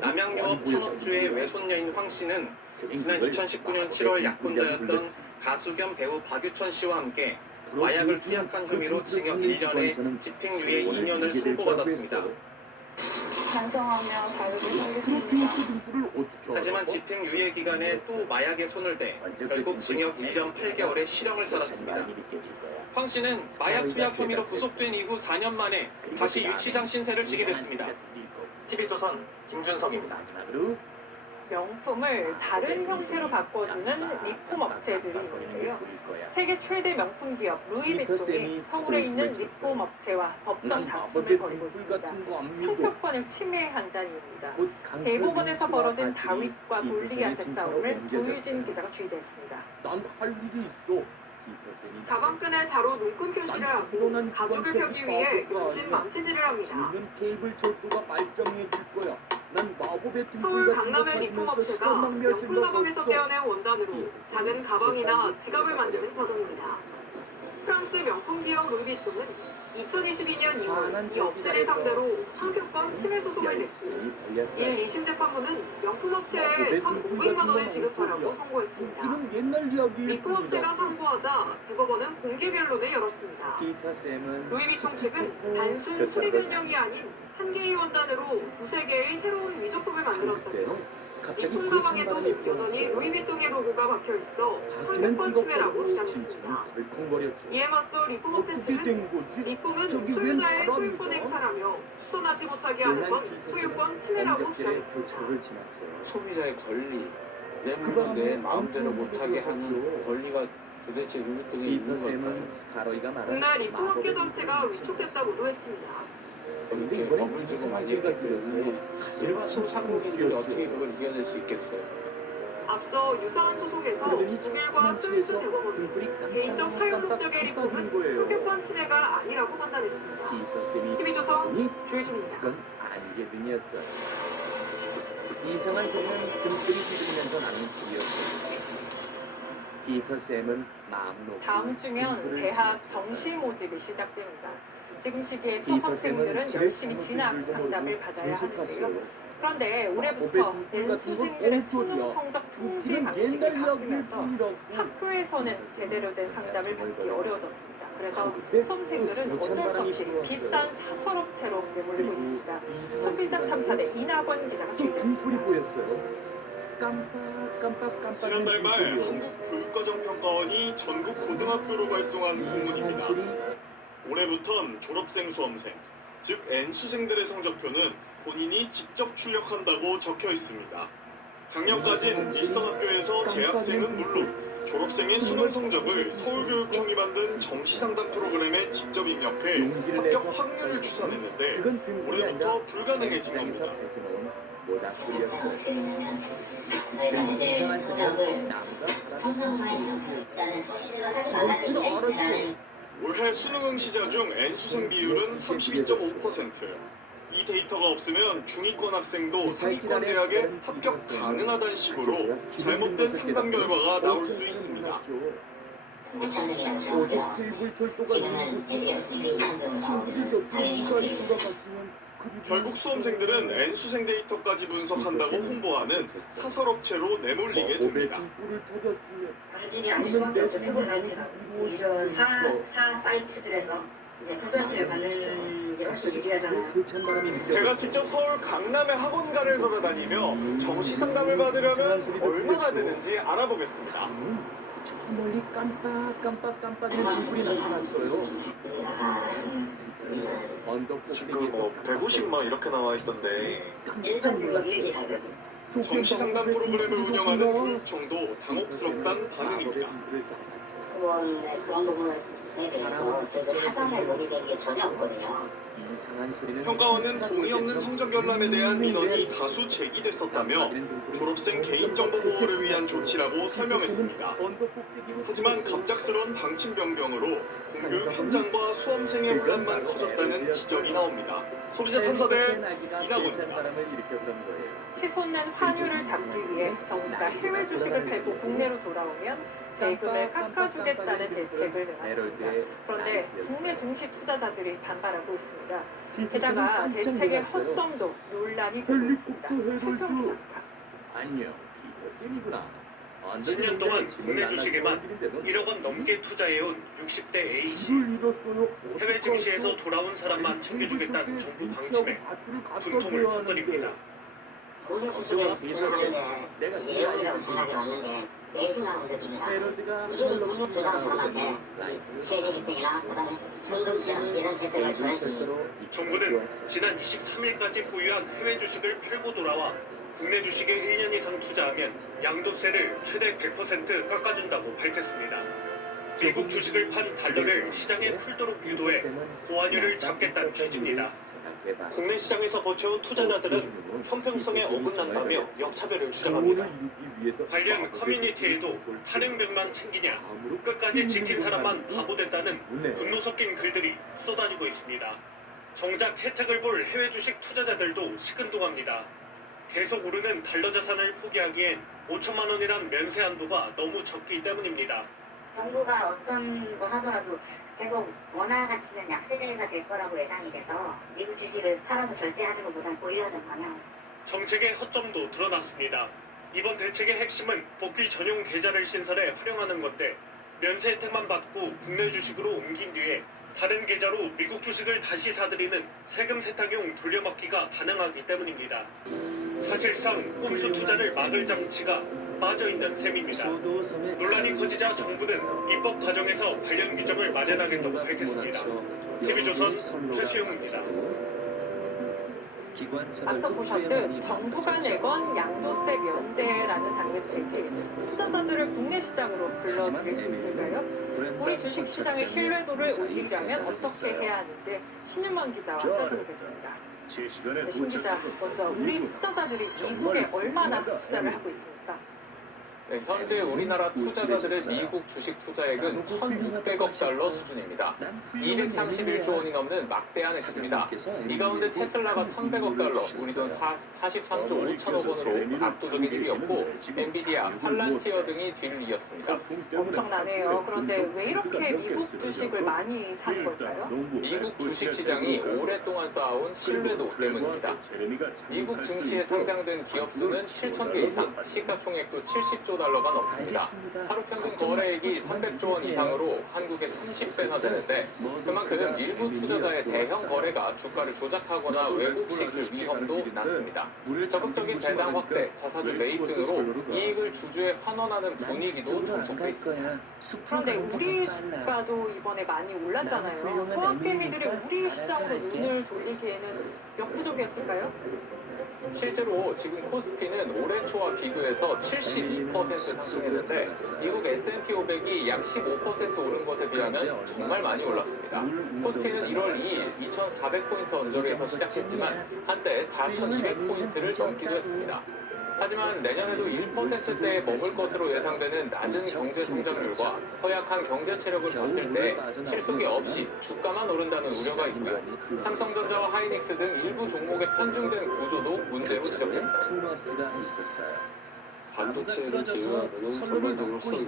남양유업 창업주의 외손녀인 황 씨는 지난 2019년 7월 약혼자였던 가수 겸 배우 박유천 씨와 함께 마약을 투약한 혐의로 징역 1년에 집행유예 2년을 선고받았습니다. 반성하며 다르게 살겠습니다. 하지만 집행유예 기간에 또 마약에 손을 대 결국 징역 1년 8개월의 실형을 살았습니다. 황 씨는 마약 투약 혐의로 구속된 이후 4년 만에 다시 유치장 신세를 지게 됐습니다. TV조선 김준성입니다. 명품을 다른 형태로 바꿔주는 리폼 업체들이 있는데요. 세계 최대 명품 기업 루이비통이 서울에 있는 리폼 업체와 법정 다툼을 벌이고 있습니다. 상표권을 침해한다는 이유입니다. 대법원에서 벌어진 다윗과 골리앗의 싸움을 조유진 기자가 취재했습니다. 난 할 일이 있어. 가방끈에 자로 눈금 표시를 하고 가죽을 펴기 위해 욕심 망치질을 합니다. 케이블 철도가 발전해 줄 거야. 난 마법의 서울 강남의 리폼 업체가 명품 가방에서 떼어낸 원단으로 작은 가방이나 지갑을 만드는 과정입니다. 프랑스 명품 기업 루이비통은 2022년 2월 이 업체를 상대로 상표권 침해 소송을 냈고 1, 2심 재판부는 명품 업체에 1,500만 원을 지급하라고 선고했습니다. 리폼 업체가 선고하자 대법원은 공개 변론을 열었습니다. 루이비통 측은 단순 수리 변경이 아닌 한 개의 원단으로 두세 개의 새로운 위조품을 만들었다며 리폼 가방에도 여전히 루이비통의 로고가 박혀 있어 상표권 침해라고 주장했습니다. 이에 맞서 리폼 업체 측은 리폼은 소유자의 소유권 행사라며 수선하지 못하게 하는 건 소유권 침해라고 주장했습니다. 소비자의 권리, 내 물건 내 마음대로 못하게 하는 권리가 도대체 루이비통에 있는 걸까요? 국내 리폼 업계 전체가 위축됐다고도 했습니다. 이렇게 겁을 주고 많이 했기 때문에 일반 소상공인들이 어떻게 그걸 이겨낼 수 있겠어요? 앞서 유사한 소송에서 독일과 스위스 대법원은 개인적 사용 목적의 리폼은 상표권 침해가 아니라고 판단했습니다. TV조선 조유진입니다. 안개등이었어. 이상한 소리는 등불이 지르면서 나는 소리였어. 피터쌤은 마음 놓고 다음 주면 대학 정시 모집이 시작됩니다. 지금 시기에 수험생들은 열심히 진학 상담을 받아야 하는데요. 그런데 올해부터 N수생들의 수능 성적 통지 방식이 바뀌면서 학교에서는 제대로 된 상담을 받기 어려워졌습니다. 그래서 수험생들은 어쩔 수 없이 비싼 사설업체로 내몰리고 있습니다. 소비자 탐사대 이낙원 기자가 취재했습니다. 지난달 말 한국교육과정평가원이 전국 고등학교로 발송한 공문입니다. 올해부턴 졸업생 수험생, 즉 N수생들의 성적표는 본인이 직접 출력한다고 적혀 있습니다. 작년까진 일선학교에서 재학생은 물론 졸업생의 수능 성적을 서울교육청이 만든 정시상담 프로그램에 직접 입력해 합격 확률을 추산했는데 올해부터 불가능해진 겁니다. 저희가 애들 성적을 성적만 일단은 소시지를 하지 말라는 얘기가 일단은 올해 수능 응시자 중 N수생 비율은 32.5%. 이 데이터가 없으면 중위권 학생도 상위권 대학에 합격 가능하다는 식으로 잘못된 상담 결과가 나올 수 있습니다. 3,000등이라고 적었고요. 지금은 애들이 없으니까 2,000등으로 나오면 당연히 합격이겠어요. 결국 수험생들은 N수생 데이터까지 분석한다고 홍보하는 사설업체로 내몰리게 됩니다. 본질이랑 수학적 표본 상태가 오히려 사 사이트들에서 이제 컨설팅을 받는 게 훨씬 유리하잖아요. 제가 직접 서울 강남의 학원가를 돌아다니며 정시 상담을 받으려면 얼마나 드는지 알아보겠습니다. 멀리 깜빡이는 얼굴이 나타났어요. 지금 150만 이렇게 나와 있던데 깜짝 놀랐어요. 정시 상담 프로그램을 운영하는 교육청도 당혹스럽단 반응입니다. 그런 부분에 대해서 저희들 하단에 몰입된 게 전혀 없거든요. 평가원은 동의 없는 성적 열람에 대한 민원이 다수 제기됐었다며 졸업생 개인정보 보호를 위한 조치라고 설명했습니다. 하지만 갑작스러운 방침 변경으로 공교육 현장과 수험생의 혼란만 커졌다는 지적이 나옵니다. 소비자 탐사대 이나곤입니다. 치솟는 환율을 잡기 위해 정부가 해외 주식을 팔고 국내로 돌아오면 세금을 깎아주겠다는 대책을 내놨습니다. 그런데 국내 증시 투자자들이 반발하고 있습니다. 게다가 대책의 허점도 논란이 되고 있습니다. 최수영 기자입니다. 아니요, 피터슨이구나. 10년 동안 국내 주식에만 1억 원 넘게 투자해온 60대 A씨. 해외 증시에서 돌아온 사람만 챙겨주겠다는 정부 방침에 분통을 터뜨립니다. 국내 주식에 비중하는데 이게 원리라고 생각이 왔는데 내신하는 느낌이다. 무슨 국내 투자한 사람한테 세제 혜택이나 그다음에 현금 지원 이런 혜택을 줘야지. 정부는 지난 23일까지 보유한 해외 주식을 팔고 돌아와 국내 주식에 1년 이상 투자하면 양도세를 최대 100% 깎아준다고 밝혔습니다. 미국 주식을 판 달러를 시장에 풀도록 유도해 고환율을 잡겠다는 취지입니다. 국내 시장에서 버텨온 투자자들은 형평성에 어긋난다며 역차별을 주장합니다. 관련 커뮤니티에도 탈행병만 챙기냐, 끝까지 지킨 사람만 바보 됐다는 분노 섞인 글들이 쏟아지고 있습니다. 정작 혜택을 볼 해외 주식 투자자들도 시큰둥합니다. 계속 오르는 달러 자산을 포기하기엔 5천만 원이란 면세 한도가 너무 적기 때문입니다. 정부가 어떤 걸 하더라도 계속 원화 가치는 약세대가 될 거라고 예상이 돼서 미국 주식을 팔아서 절세하는 것보다는 보유하는 방향. 정책의 허점도 드러났습니다. 이번 대책의 핵심은 복귀 전용 계좌를 신설해 활용하는 건데 면세 혜택만 받고 국내 주식으로 옮긴 뒤에 다른 계좌로 미국 주식을 다시 사들이는 세금 세탁용 돌려막기가 가능하기 때문입니다. 사실상 꼼수 투자를 막을 장치가 빠져있는 셈입니다. 논란이 커지자 정부는 입법 과정에서 관련 규정을 마련하겠다고 밝혔습니다. TV조선 최수용입니다. 앞서 보셨듯 정부가 내건 양도세 면제라는 당대책이 투자자들을 국내 시장으로 불러들일 수 있을까요? 우리 주식 시장의 신뢰도를 올리려면 어떻게 해야 하는지 신윤만 기자와 따져보겠습니다. 네, 신 기자, 먼저 우리 투자자들이 미국에 얼마나 투자를 하고 있습니까? 네, 현재 우리나라 투자자들의 미국 주식 투자액은 1,600억 달러 수준입니다. 231조 원이 넘는 막대한 액수입니다. 이 가운데 테슬라가 300억 달러, 우리 돈 43조 5천억 원으로 압도적인 1위였고 엔비디아, 팔란티어 등이 뒤를 이었습니다. 엄청나네요. 그런데 왜 이렇게 미국 주식을 많이 사는 걸까요? 미국 주식 시장이 오랫동안 쌓아온 신뢰도 때문입니다. 미국 증시에 상장된 기업 수는 7,000개 이상, 시가총액도 70조 달러가 넘습니다. 하루 평균 거래액이 300조 원 이상으로 한국의 30배나 되는데 그만큼 일부 투자자의 대형 거래가 주가를 조작하거나 왜곡시킬 위험도 낮습니다. 적극적인 배당 확대, 자사주 매입 등으로 이익을 주주에 환원하는 분위기도 정착돼 있습니다. 그런데 우리 주가도 이번에 많이 올랐잖아요. 소확개미들이 우리 시장으로 눈을 돌리기에는 역부족이었을까요? 실제로 지금 코스피는 올해 초와 비교해서 72% 상승했는데 미국 S&P 500이 약 15% 오른 것에 비하면 정말 많이 올랐습니다. 코스피는 1월 2일 2,400포인트 언저리에서 시작했지만 한때 4,200포인트를 넘기도 했습니다. 하지만 내년에도 1%대에 머물 것으로 예상되는 낮은 경제 성장률과 허약한 경제 체력을 봤을 때 실속이 없이 주가만 오른다는 우려가 있고요. 삼성전자와 하이닉스 등 일부 종목의 편중된 구조도 문제로 지적됩니다. 반도체를 제외하고는 전반적으로 이렇게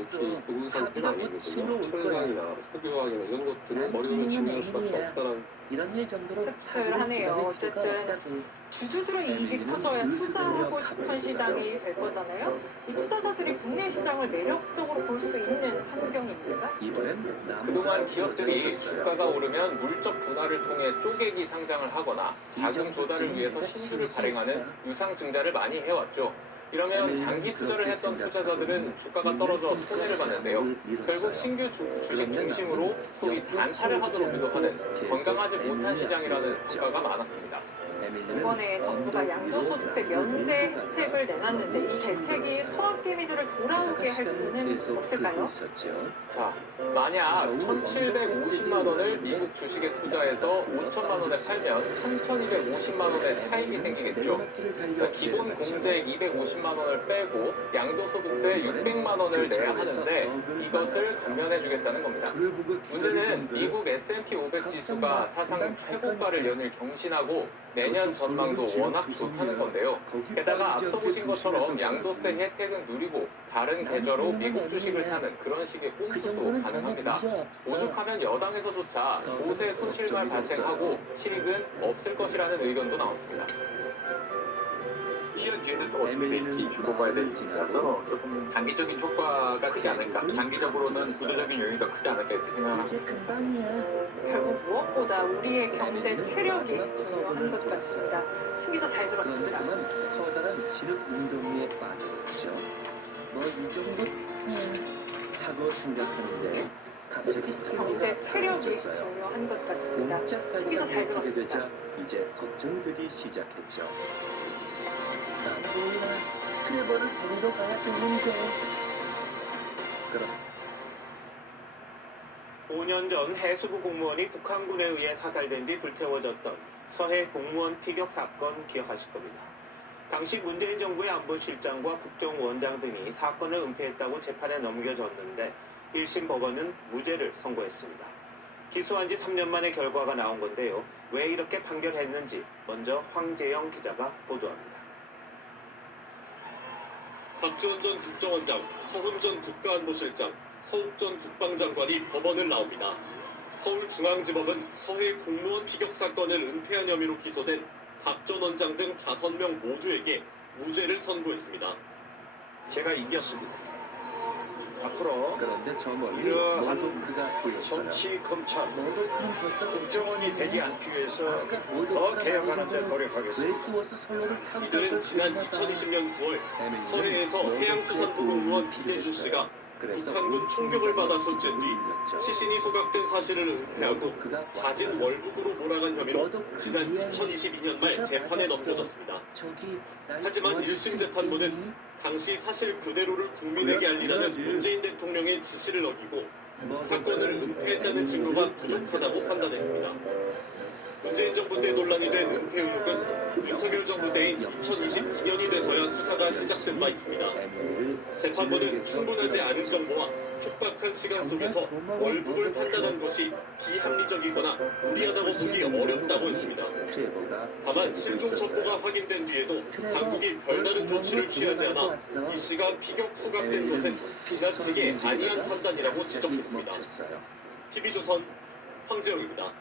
좋은 상태가 아니거든요. 철강이나 석유화학이나 이런 것들은 머리를 지낼 수밖에 없다는 이런 일 정도로 씁쓸하네요. 어쨌든 주주들의 이익이 커져야 투자하고 싶은 시장이 될 거잖아요. 이 투자자들이 국내 시장을 매력적으로 볼 수 있는 환경입니까? 그동안 기업들이 주가가 오르면 물적 분할을 통해 쪼개기 상장을 하거나 자금 조달을 위해서 신주를 발행하는 유상증자를 많이 해왔죠. 이러면 장기 투자를 했던 투자자들은 주가가 떨어져 손해를 봤는데요. 결국 신규 주식 중심으로 소위 단타를 하도록 유도하는 건강하지 못한 시장이라는 평가가 많았습니다. 이번에 정부가 양도소득세 면제 혜택을 내놨는데 이 대책이 서학개미들을 돌아오게 할 수는 없을까요? 자, 만약 1,750만 원을 미국 주식에 투자해서 5천만 원에 팔면 3,250만 원의 차익이 생기겠죠. 자, 기본 공제액 250만 원을 빼고 양도소득세 600만 원을 내야 하는데 이것을 감면해 주겠다는 겁니다. 문제는 미국 S&P 500 지수가 사상 최고가를 연일 경신하고 내년 전망도 워낙 좋다는 건데요. 게다가 앞서 보신 것처럼 양도세 혜택은 누리고 다른 계좌로 미국 주식을 사는 그런 식의 꼼수도 가능합니다. 오죽하면 여당에서조차 조세 손실만 발생하고 실익은 없을 것이라는 의견도 나왔습니다. 이런 기회는 또 어떻게 될지 두고 봐야 될지라서 조금 단기적인 효과가 크지 않을까, 장기적으로는 부도적인 요인이 더 크지 않을까 이렇게 생각합니다. 결국 무엇보다 우리의 경제 체력이 중요한 것 같습니다. 신 기자 잘 들었습니다. 커다란 진흙 웅덩이에 빠졌죠. 뭐 이 정도 하고 생각했는데 갑자기 경제 체력이 중요한 것 같습니다. 신 기자 잘 들었습니다. 이제 걱정이 되기 시작했죠. 나보이나 트레버를 데리러 가야 되는데. 그럼 5년 전 해수부 공무원이 북한군에 의해 사살된 뒤 불태워졌던 서해 공무원 피격 사건 기억하실 겁니다. 당시 문재인 정부의 안보실장과 국정원장 등이 사건을 은폐했다고 재판에 넘겨졌는데 1심 법원은 무죄를 선고했습니다. 기소한 지 3년 만에 결과가 나온 건데요. 왜 이렇게 판결했는지 먼저 황재영 기자가 보도합니다. 박지원 전 국정원장, 서훈 전 국가안보실장, 서욱 전 국방장관이 법원을 나옵니다. 서울중앙지법은 서해 공무원 피격 사건을 은폐한 혐의로 기소된 박 전 원장 등 5명 모두에게 무죄를 선고했습니다. 제가 이겼습니다. 앞으로 그런데 저 멀리 이러한 모도크가 보였어요. 정치, 검찰, 모도크는 벌써 국정원이 되지 않기 위해서 더 개혁하는 데 노력하겠습니다. 웨스워스 선로를 타고 이들은 지난 2020년 9월 서해에서 해양수산부 공무원 이대주 씨가 북한군 총격을 받아 손쨘 뒤 시신이 소각된 사실을 은폐하고 자진 월북으로 몰아간 혐의로 지난 2022년 말 재판에 넘겨졌습니다. 하지만 1심 재판부는 당시 사실 그대로를 국민에게 알리라는 문재인 대통령의 지시를 어기고 사건을 은폐했다는 증거가 부족하다고 판단했습니다. 문재인 정부 때 논란이 된 은폐 의혹은 윤석열 정부 때인 2022년이 돼서야 수사가 시작된 바 있습니다. 재판부는 충분하지 않은 정보와 촉박한 시간 속에서 월북을 판단한 것이 비합리적이거나 무리하다고 보기 어렵다고 했습니다. 다만 실종 첩보가 확인된 뒤에도 당국이 별다른 조치를 취하지 않아 이 씨가 피격 소각된 것은 지나치게 안이한 판단이라고 지적했습니다. TV조선 황재영입니다.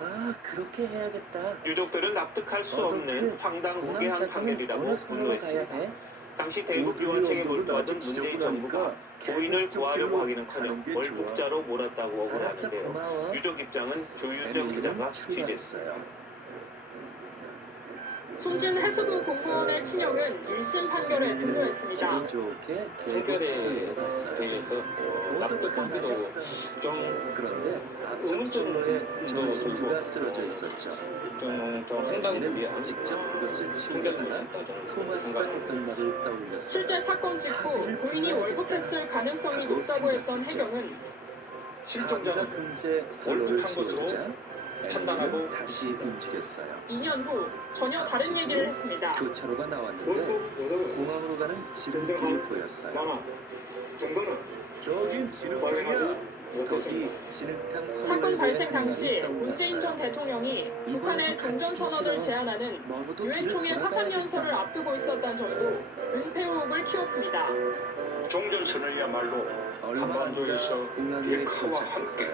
아, 그렇게 해야겠다. 유족들은 납득할 수 없는 황당무계한 판결이라고 분노했습니다. 당시 대북 유언책에 몰두하던 문재인 정부가 고인을 구하려고 하기는커녕 월북자로 몰았다고 억울하는데요. 유족 입장은 조윤정 기자가 취재했어요. 숨진 해수부 공무원의 친형은 1심 판결에 분노했습니다. 판결에 대해서 납득하기도 좀 그런데 의문점도 들고 쓰러져 있었죠. 좀 황당무계한 판결이 나왔다고 생각합니다. 실제 사건 직후 고인이 월북했을 가능성이 높다고 했던 해경은 실종자는 월북한 것으로 판단하고 다시 움직였어요. 2년 후 전혀 다른 얘기를 했습니다. 교차로가 나왔는데 공항으로 가는 지름길이 보였어요. 동거는 저긴 지름길이야. 사건 발생 당시 문재인 전 대통령이 북한의 종전선언을 제안하는 유엔 총회 화상연설을 앞두고 있었다는 점도 은폐 의혹을 키웠습니다. 종전선언이야말로 한반도에서 비핵화와 함께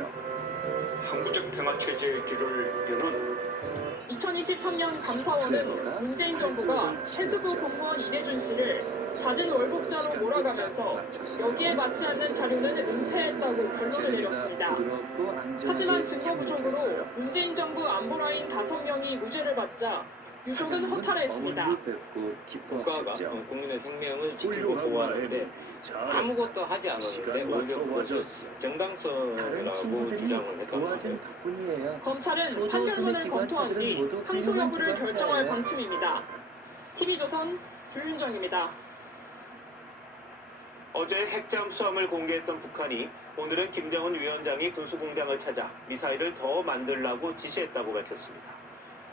항구적 평화체제의 길을 여는 2023년 감사원은 문재인 정부가 해수부 공무원 이대준 씨를 잦은 월급자로 몰아가면서 여기에 맞지 않는 자료는 은폐했다고 결론을 내렸습니다. 하지만 증거 부족으로 문재인 정부 안보라인 5명이 무죄를 받자 유족은 허탈해했습니다. 국가가 국민의 생명을 지키고 보호하는데 아무것도 하지 않았는데 오히려 그것을 정당성이라고 주장을 했던 것 같아요. 검찰은 판결문을 검토한 뒤 항소 여부를 결정할 방침입니다. TV조선 조윤정입니다. 어제 핵잠수함을 공개했던 북한이 오늘은 김정은 위원장이 군수공장을 찾아 미사일을 더 만들라고 지시했다고 밝혔습니다.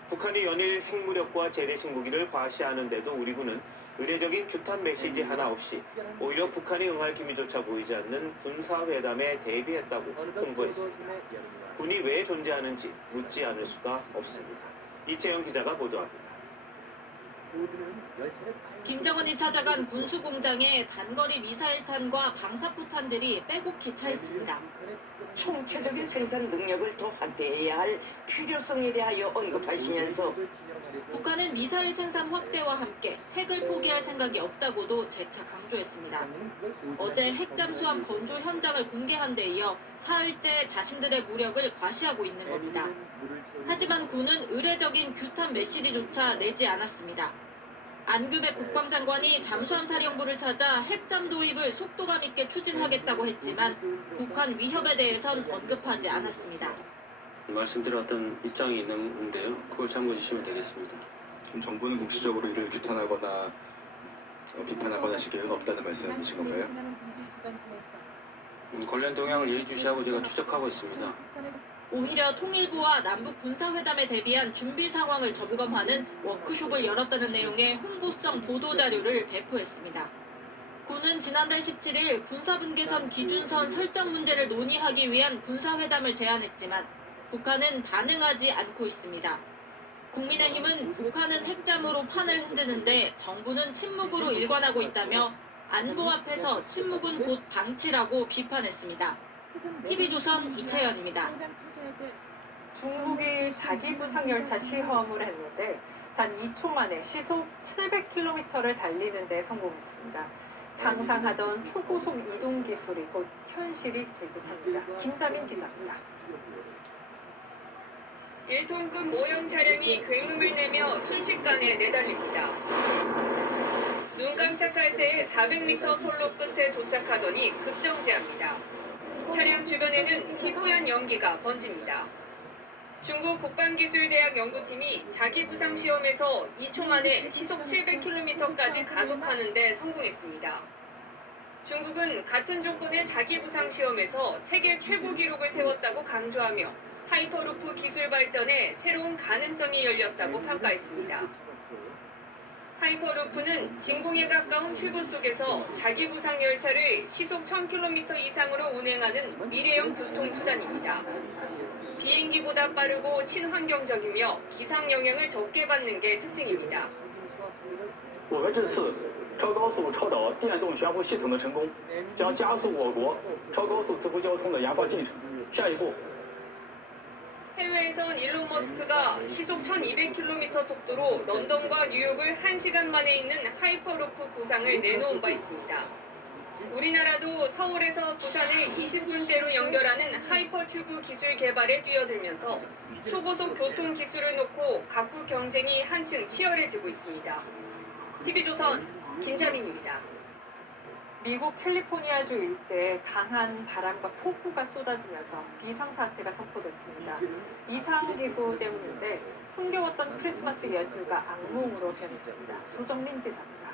북한이 연일 핵무력과 재래식 무기를 과시하는데도 우리 군은 의례적인 규탄 메시지 하나 없이 오히려 북한이 응할 기미조차 보이지 않는 군사회담에 대비했다고 홍보했습니다. 군이 왜 존재하는지 묻지 않을 수가 없습니다. 이채영 기자가 보도합니다. 김정은이 찾아간 군수공장에 단거리 미사일탄과 방사포탄들이 빼곡히 차 있습니다. 총체적인 생산 능력을 더 확대해야 할 필요성에 대하여 언급하시면서 북한은 미사일 생산 확대와 함께 핵을 포기할 생각이 없다고도 재차 강조했습니다. 어제 핵잠수함 건조 현장을 공개한 데 이어 사흘째 자신들의 무력을 과시하고 있는 겁니다. 하지만 군은 의례적인 규탄 메시지조차 내지 않았습니다. 안규백 국방장관이 잠수함 사령부를 찾아 핵잠 도입을 속도감 있게 추진하겠다고 했지만 북한 위협에 대해선 언급하지 않았습니다. 말씀드렸던 입장이 있는데요. 그걸 참고해 주시면 되겠습니다. 그럼 정부는 공식적으로 이를 규탄하거나 비판하거나 하실 계획은 없다는 말씀이신 건가요? 관련 동향을 예의주시하고 제가 추적하고 있습니다. 오히려 통일부와 남북 군사회담에 대비한 준비 상황을 점검하는 워크숍을 열었다는 내용의 홍보성 보도자료를 배포했습니다. 군은 지난달 17일 군사분계선 기준선 설정 문제를 논의하기 위한 군사회담을 제안했지만 북한은 반응하지 않고 있습니다. 국민의힘은 북한은 핵잠으로 판을 흔드는데 정부는 침묵으로 일관하고 있다며 안보 앞에서 침묵은 곧 방치라고 비판했습니다. TV조선 이채연입니다. 중국이 자기 부상 열차 시험을 했는데 단 2초 만에 시속 700km를 달리는 데 성공했습니다. 상상하던 초고속 이동 기술이 곧 현실이 될 듯합니다. 김자민 기자입니다. 1톤급 모형 차량이 굉음을 내며 순식간에 내달립니다. 눈 깜짝할 새에 400m 선로 끝에 도착하더니 급정지합니다. 차량 주변에는 희뿌연 연기가 번집니다. 중국 국방기술대학 연구팀이 자기 부상 시험에서 2초 만에 시속 700km까지 가속하는 데 성공했습니다. 중국은 같은 조건의 자기 부상 시험에서 세계 최고 기록을 세웠다고 강조하며 하이퍼루프 기술 발전에 새로운 가능성이 열렸다고 평가했습니다. 하이퍼루프는 진공에 가까운 튜브 속에서 자기 부상 열차를 시속 1000km 이상으로 운행하는 미래형 교통수단입니다. 비행기보다 빠르고 친환경적이며 기상 영향을 적게 받는 게 특징입니다. 我们这次超高速超导电动悬浮系统的成功，将加速我国超高速磁浮交通的研发进程。下一步。 해외에선 일론 머스크가 시속 1200km 속도로 런던과 뉴욕을 1시간 만에 있는 하이퍼루프 구상을 내놓은 바 있습니다. 우리나라도 서울에서 부산을 20분대로 연결하는 하이퍼튜브 기술 개발에 뛰어들면서 초고속 교통 기술을 놓고 각국 경쟁이 한층 치열해지고 있습니다. TV조선 김자민입니다. 미국 캘리포니아주 일대에 강한 바람과 폭우가 쏟아지면서 비상사태가 선포됐습니다. 이상기후 때문인데 흥겨웠던 크리스마스 연휴가 악몽으로 변했습니다. 조정민 기자입니다.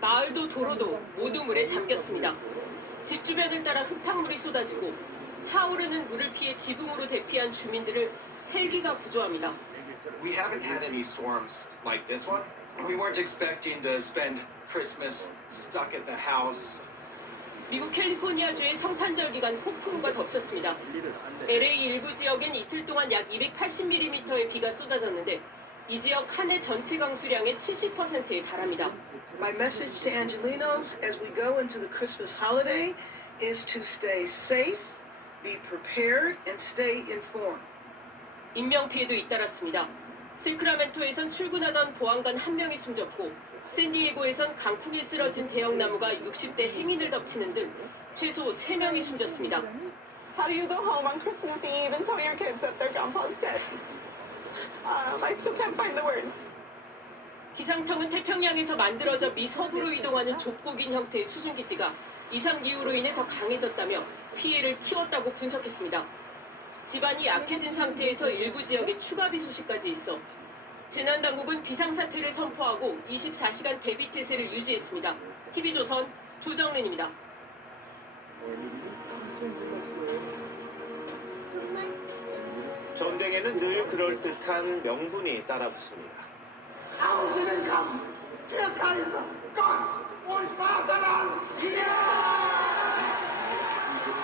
마을도 도로도 모두 물에 잠겼습니다. 집 주변을 따라 흙탕물이 쏟아지고 차오르는 물을 피해 지붕으로 대피한 주민들을 헬기가 구조합니다. We haven't had any storms like this one. We weren't expecting to spend Christmas stuck at the house. 미국 캘리포니아주의 성탄절 기간 폭풍우가 덮쳤습니다. LA 일부 지역엔 이틀 동안 약 280mm의 비가 쏟아졌는데 이 지역 한 해 전체 강수량의 70%에 달합니다. My message to Angelinos as we go into the Christmas holiday is to stay safe, be prepared, and stay informed. 인명피해도 잇따랐습니다. 세크라멘토에선 출근하던 보안관 1명이 숨졌고 샌디에고에선 강풍에 쓰러진 대형나무가 60대 행인을 덮치는 등 최소 3명이 숨졌습니다. How do you go home on Christmas Eve and tell your kids that their grandpa's dead? I still can't find the words. 기상청은 태평양에서 만들어져 미서부로 이동하는 좁고 긴 형태의 수증기띠가 이상기후로 인해 더 강해졌다며 피해를 키웠다고 분석했습니다. 지반이 약해진 상태에서 일부 지역에 추가 비 소식까지 있어 재난당국은 비상사태를 선포하고 24시간 대비태세를 유지했습니다. TV조선 조정린입니다. 전쟁에는 늘 그럴듯한 명분이 따라붙습니다.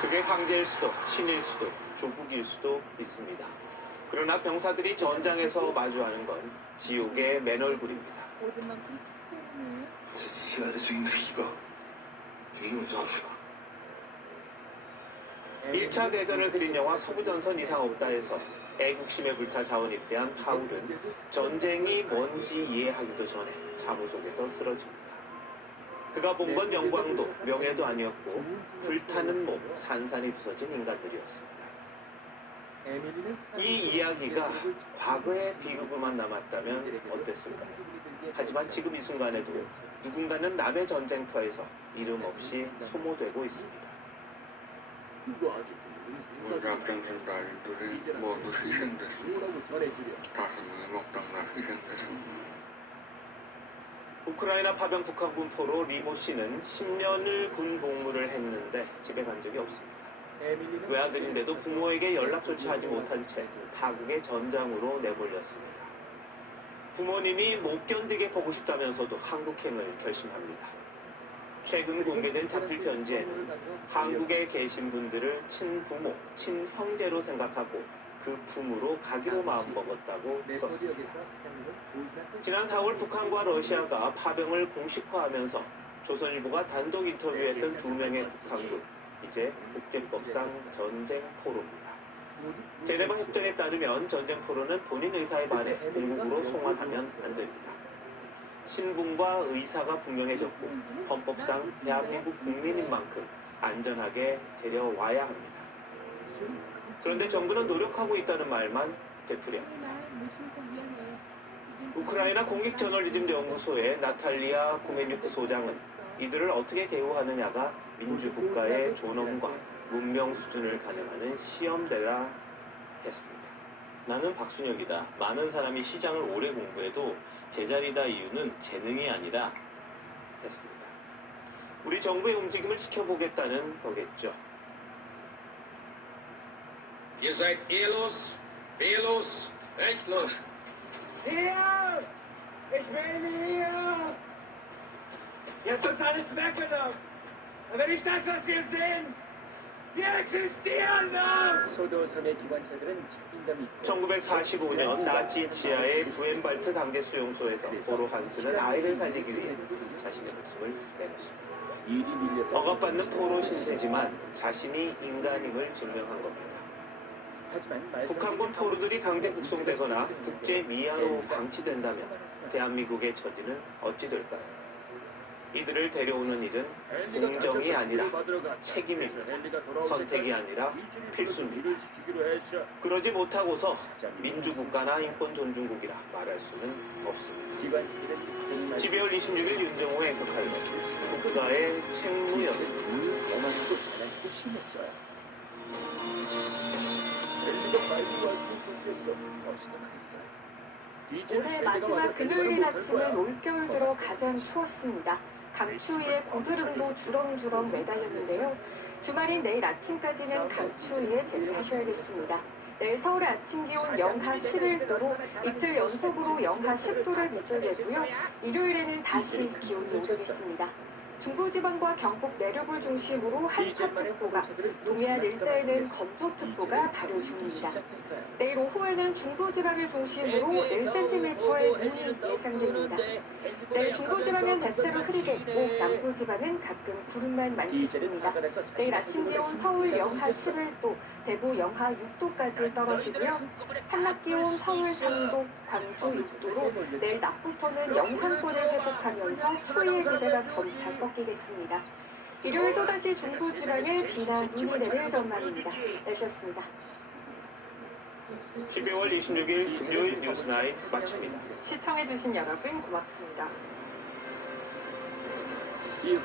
그게 강제일 수도, 신일 수도, 조국일 수도 있습니다. 그러나 병사들이 전장에서 마주하는 건 지옥의 맨얼굴입니다. 1차 대전을 그린 영화 서부전선 이상 없다에서 애국심에 불타 자원 입대한 파울은 전쟁이 뭔지 이해하기도 전에 잠옷 속에서 쓰러집니다. 그가 본 건 영광도 명예도 아니었고 불타는 몸 산산이 부서진 인간들이었습니다. 이 이야기가 과거의 비극으로만 남았다면 어땠을까요? 하지만 지금 이 순간에도 누군가는 남의 전쟁터에서 이름 없이 소모되고 있습니다. 우리가 앞장 전달들이 모두 희생됐습니다. 가슴이 먹당나 희생됐습니다. 우크라이나 파병 북한군 포로 리모 씨는 10년을 군 복무를 했는데 집에 간 적이 없습니다. 외아들인데도 부모에게 연락조차 하지 못한 채 타국의 전장으로 내몰렸습니다. 부모님이 못 견디게 보고 싶다면서도 한국행을 결심합니다. 최근 공개된 자필 편지에는 한국에 계신 분들을 친부모, 친형제로 생각하고 그 품으로 가기로 마음먹었다고 썼습니다. 지난 4월 북한과 러시아가 파병을 공식화하면서 조선일보가 단독 인터뷰했던 2명의 북한군, 이제 국제법상 전쟁 포로입니다. 제네바 협정에 따르면 전쟁 포로는 본인 의사에 반해 본국으로 송환하면 안 됩니다. 신분과 의사가 분명해졌고 헌법상 대한민국 국민인 만큼 안전하게 데려와야 합니다. 그런데 정부는 노력하고 있다는 말만 되풀이합니다. 우크라이나 공익저널리즘 연구소의 나탈리아 구메뉴크 소장은 이들을 어떻게 대우하느냐가 민주국가의 존엄과 문명 수준을 가늠하는 시험대라 했습니다. 나는 박순혁이다. 많은 사람이 시장을 오래 공부해도 제자리다 이유는 재능이 아니라 했습니다. 우리 정부의 움직임을 지켜보겠다는 거겠죠. Ihr seid ehrlos, wehrlos, rechtlos. Hier! Ich bin hier! Jetzt uns alles weggenommen! Aber nicht das, was wir sehen! Wir existieren noch! 소도섬의 기관차들은 책임감이 있고 1945년 나치 지하의 부엔발트 강제 수용소에서 포로 한스는 아이를 살리기 위해 자신의 목숨을 내놓습니다. 억압받는 포로 신세지만 자신이 인간임을 증명한 겁니다. 북한군 포로들이 강제 북송되거나 국제 미아로 방치된다면 대한민국의 처지는 어찌 될까요? 이들을 데려오는 일은 공정이 아니라 책임입니다. 선택이 아니라 필수입니다. 그러지 못하고서 민주국가나 인권존중국이라 말할 수는 없습니다. 12월 26일 윤정호의 극할로 국가의 책무였습니다. 올해 마지막 금요일인 아침은 올겨울 들어 가장 추웠습니다. 강추위에 고드름도 주렁주렁 매달렸는데요. 주말인 내일 아침까지는 강추위에 대비하셔야겠습니다. 내일 서울의 아침 기온 영하 11도로 이틀 연속으로 영하 10도를 밑돌겠고요. 일요일에는 다시 기온이 오르겠습니다. 중부지방과 경북 내륙을 중심으로 한파특보가, 동해안 일대에는 건조특보가 발효 중입니다. 내일 오후에는 중부지방을 중심으로 1cm의 눈이 예상됩니다. 내일 중부지방은 대체로 흐리겠고 남부지방은 가끔 구름만 많겠습니다. 내일 아침 기온 서울 영하 11도, 대구 영하 6도까지 떨어지고요. 한낮 기온 서울 3도, 광주 6도로 내일 낮부터는 영상권을 회복하면서 추위의 기세가 점차 꺾이겠습니다. 일요일 또다시 중부지방에 비나 눈이 내릴 전망입니다. 날씨였습니다. 12월 26일 금요일 뉴스9 마칩니다. 시청해주신 여러분 고맙습니다. 이거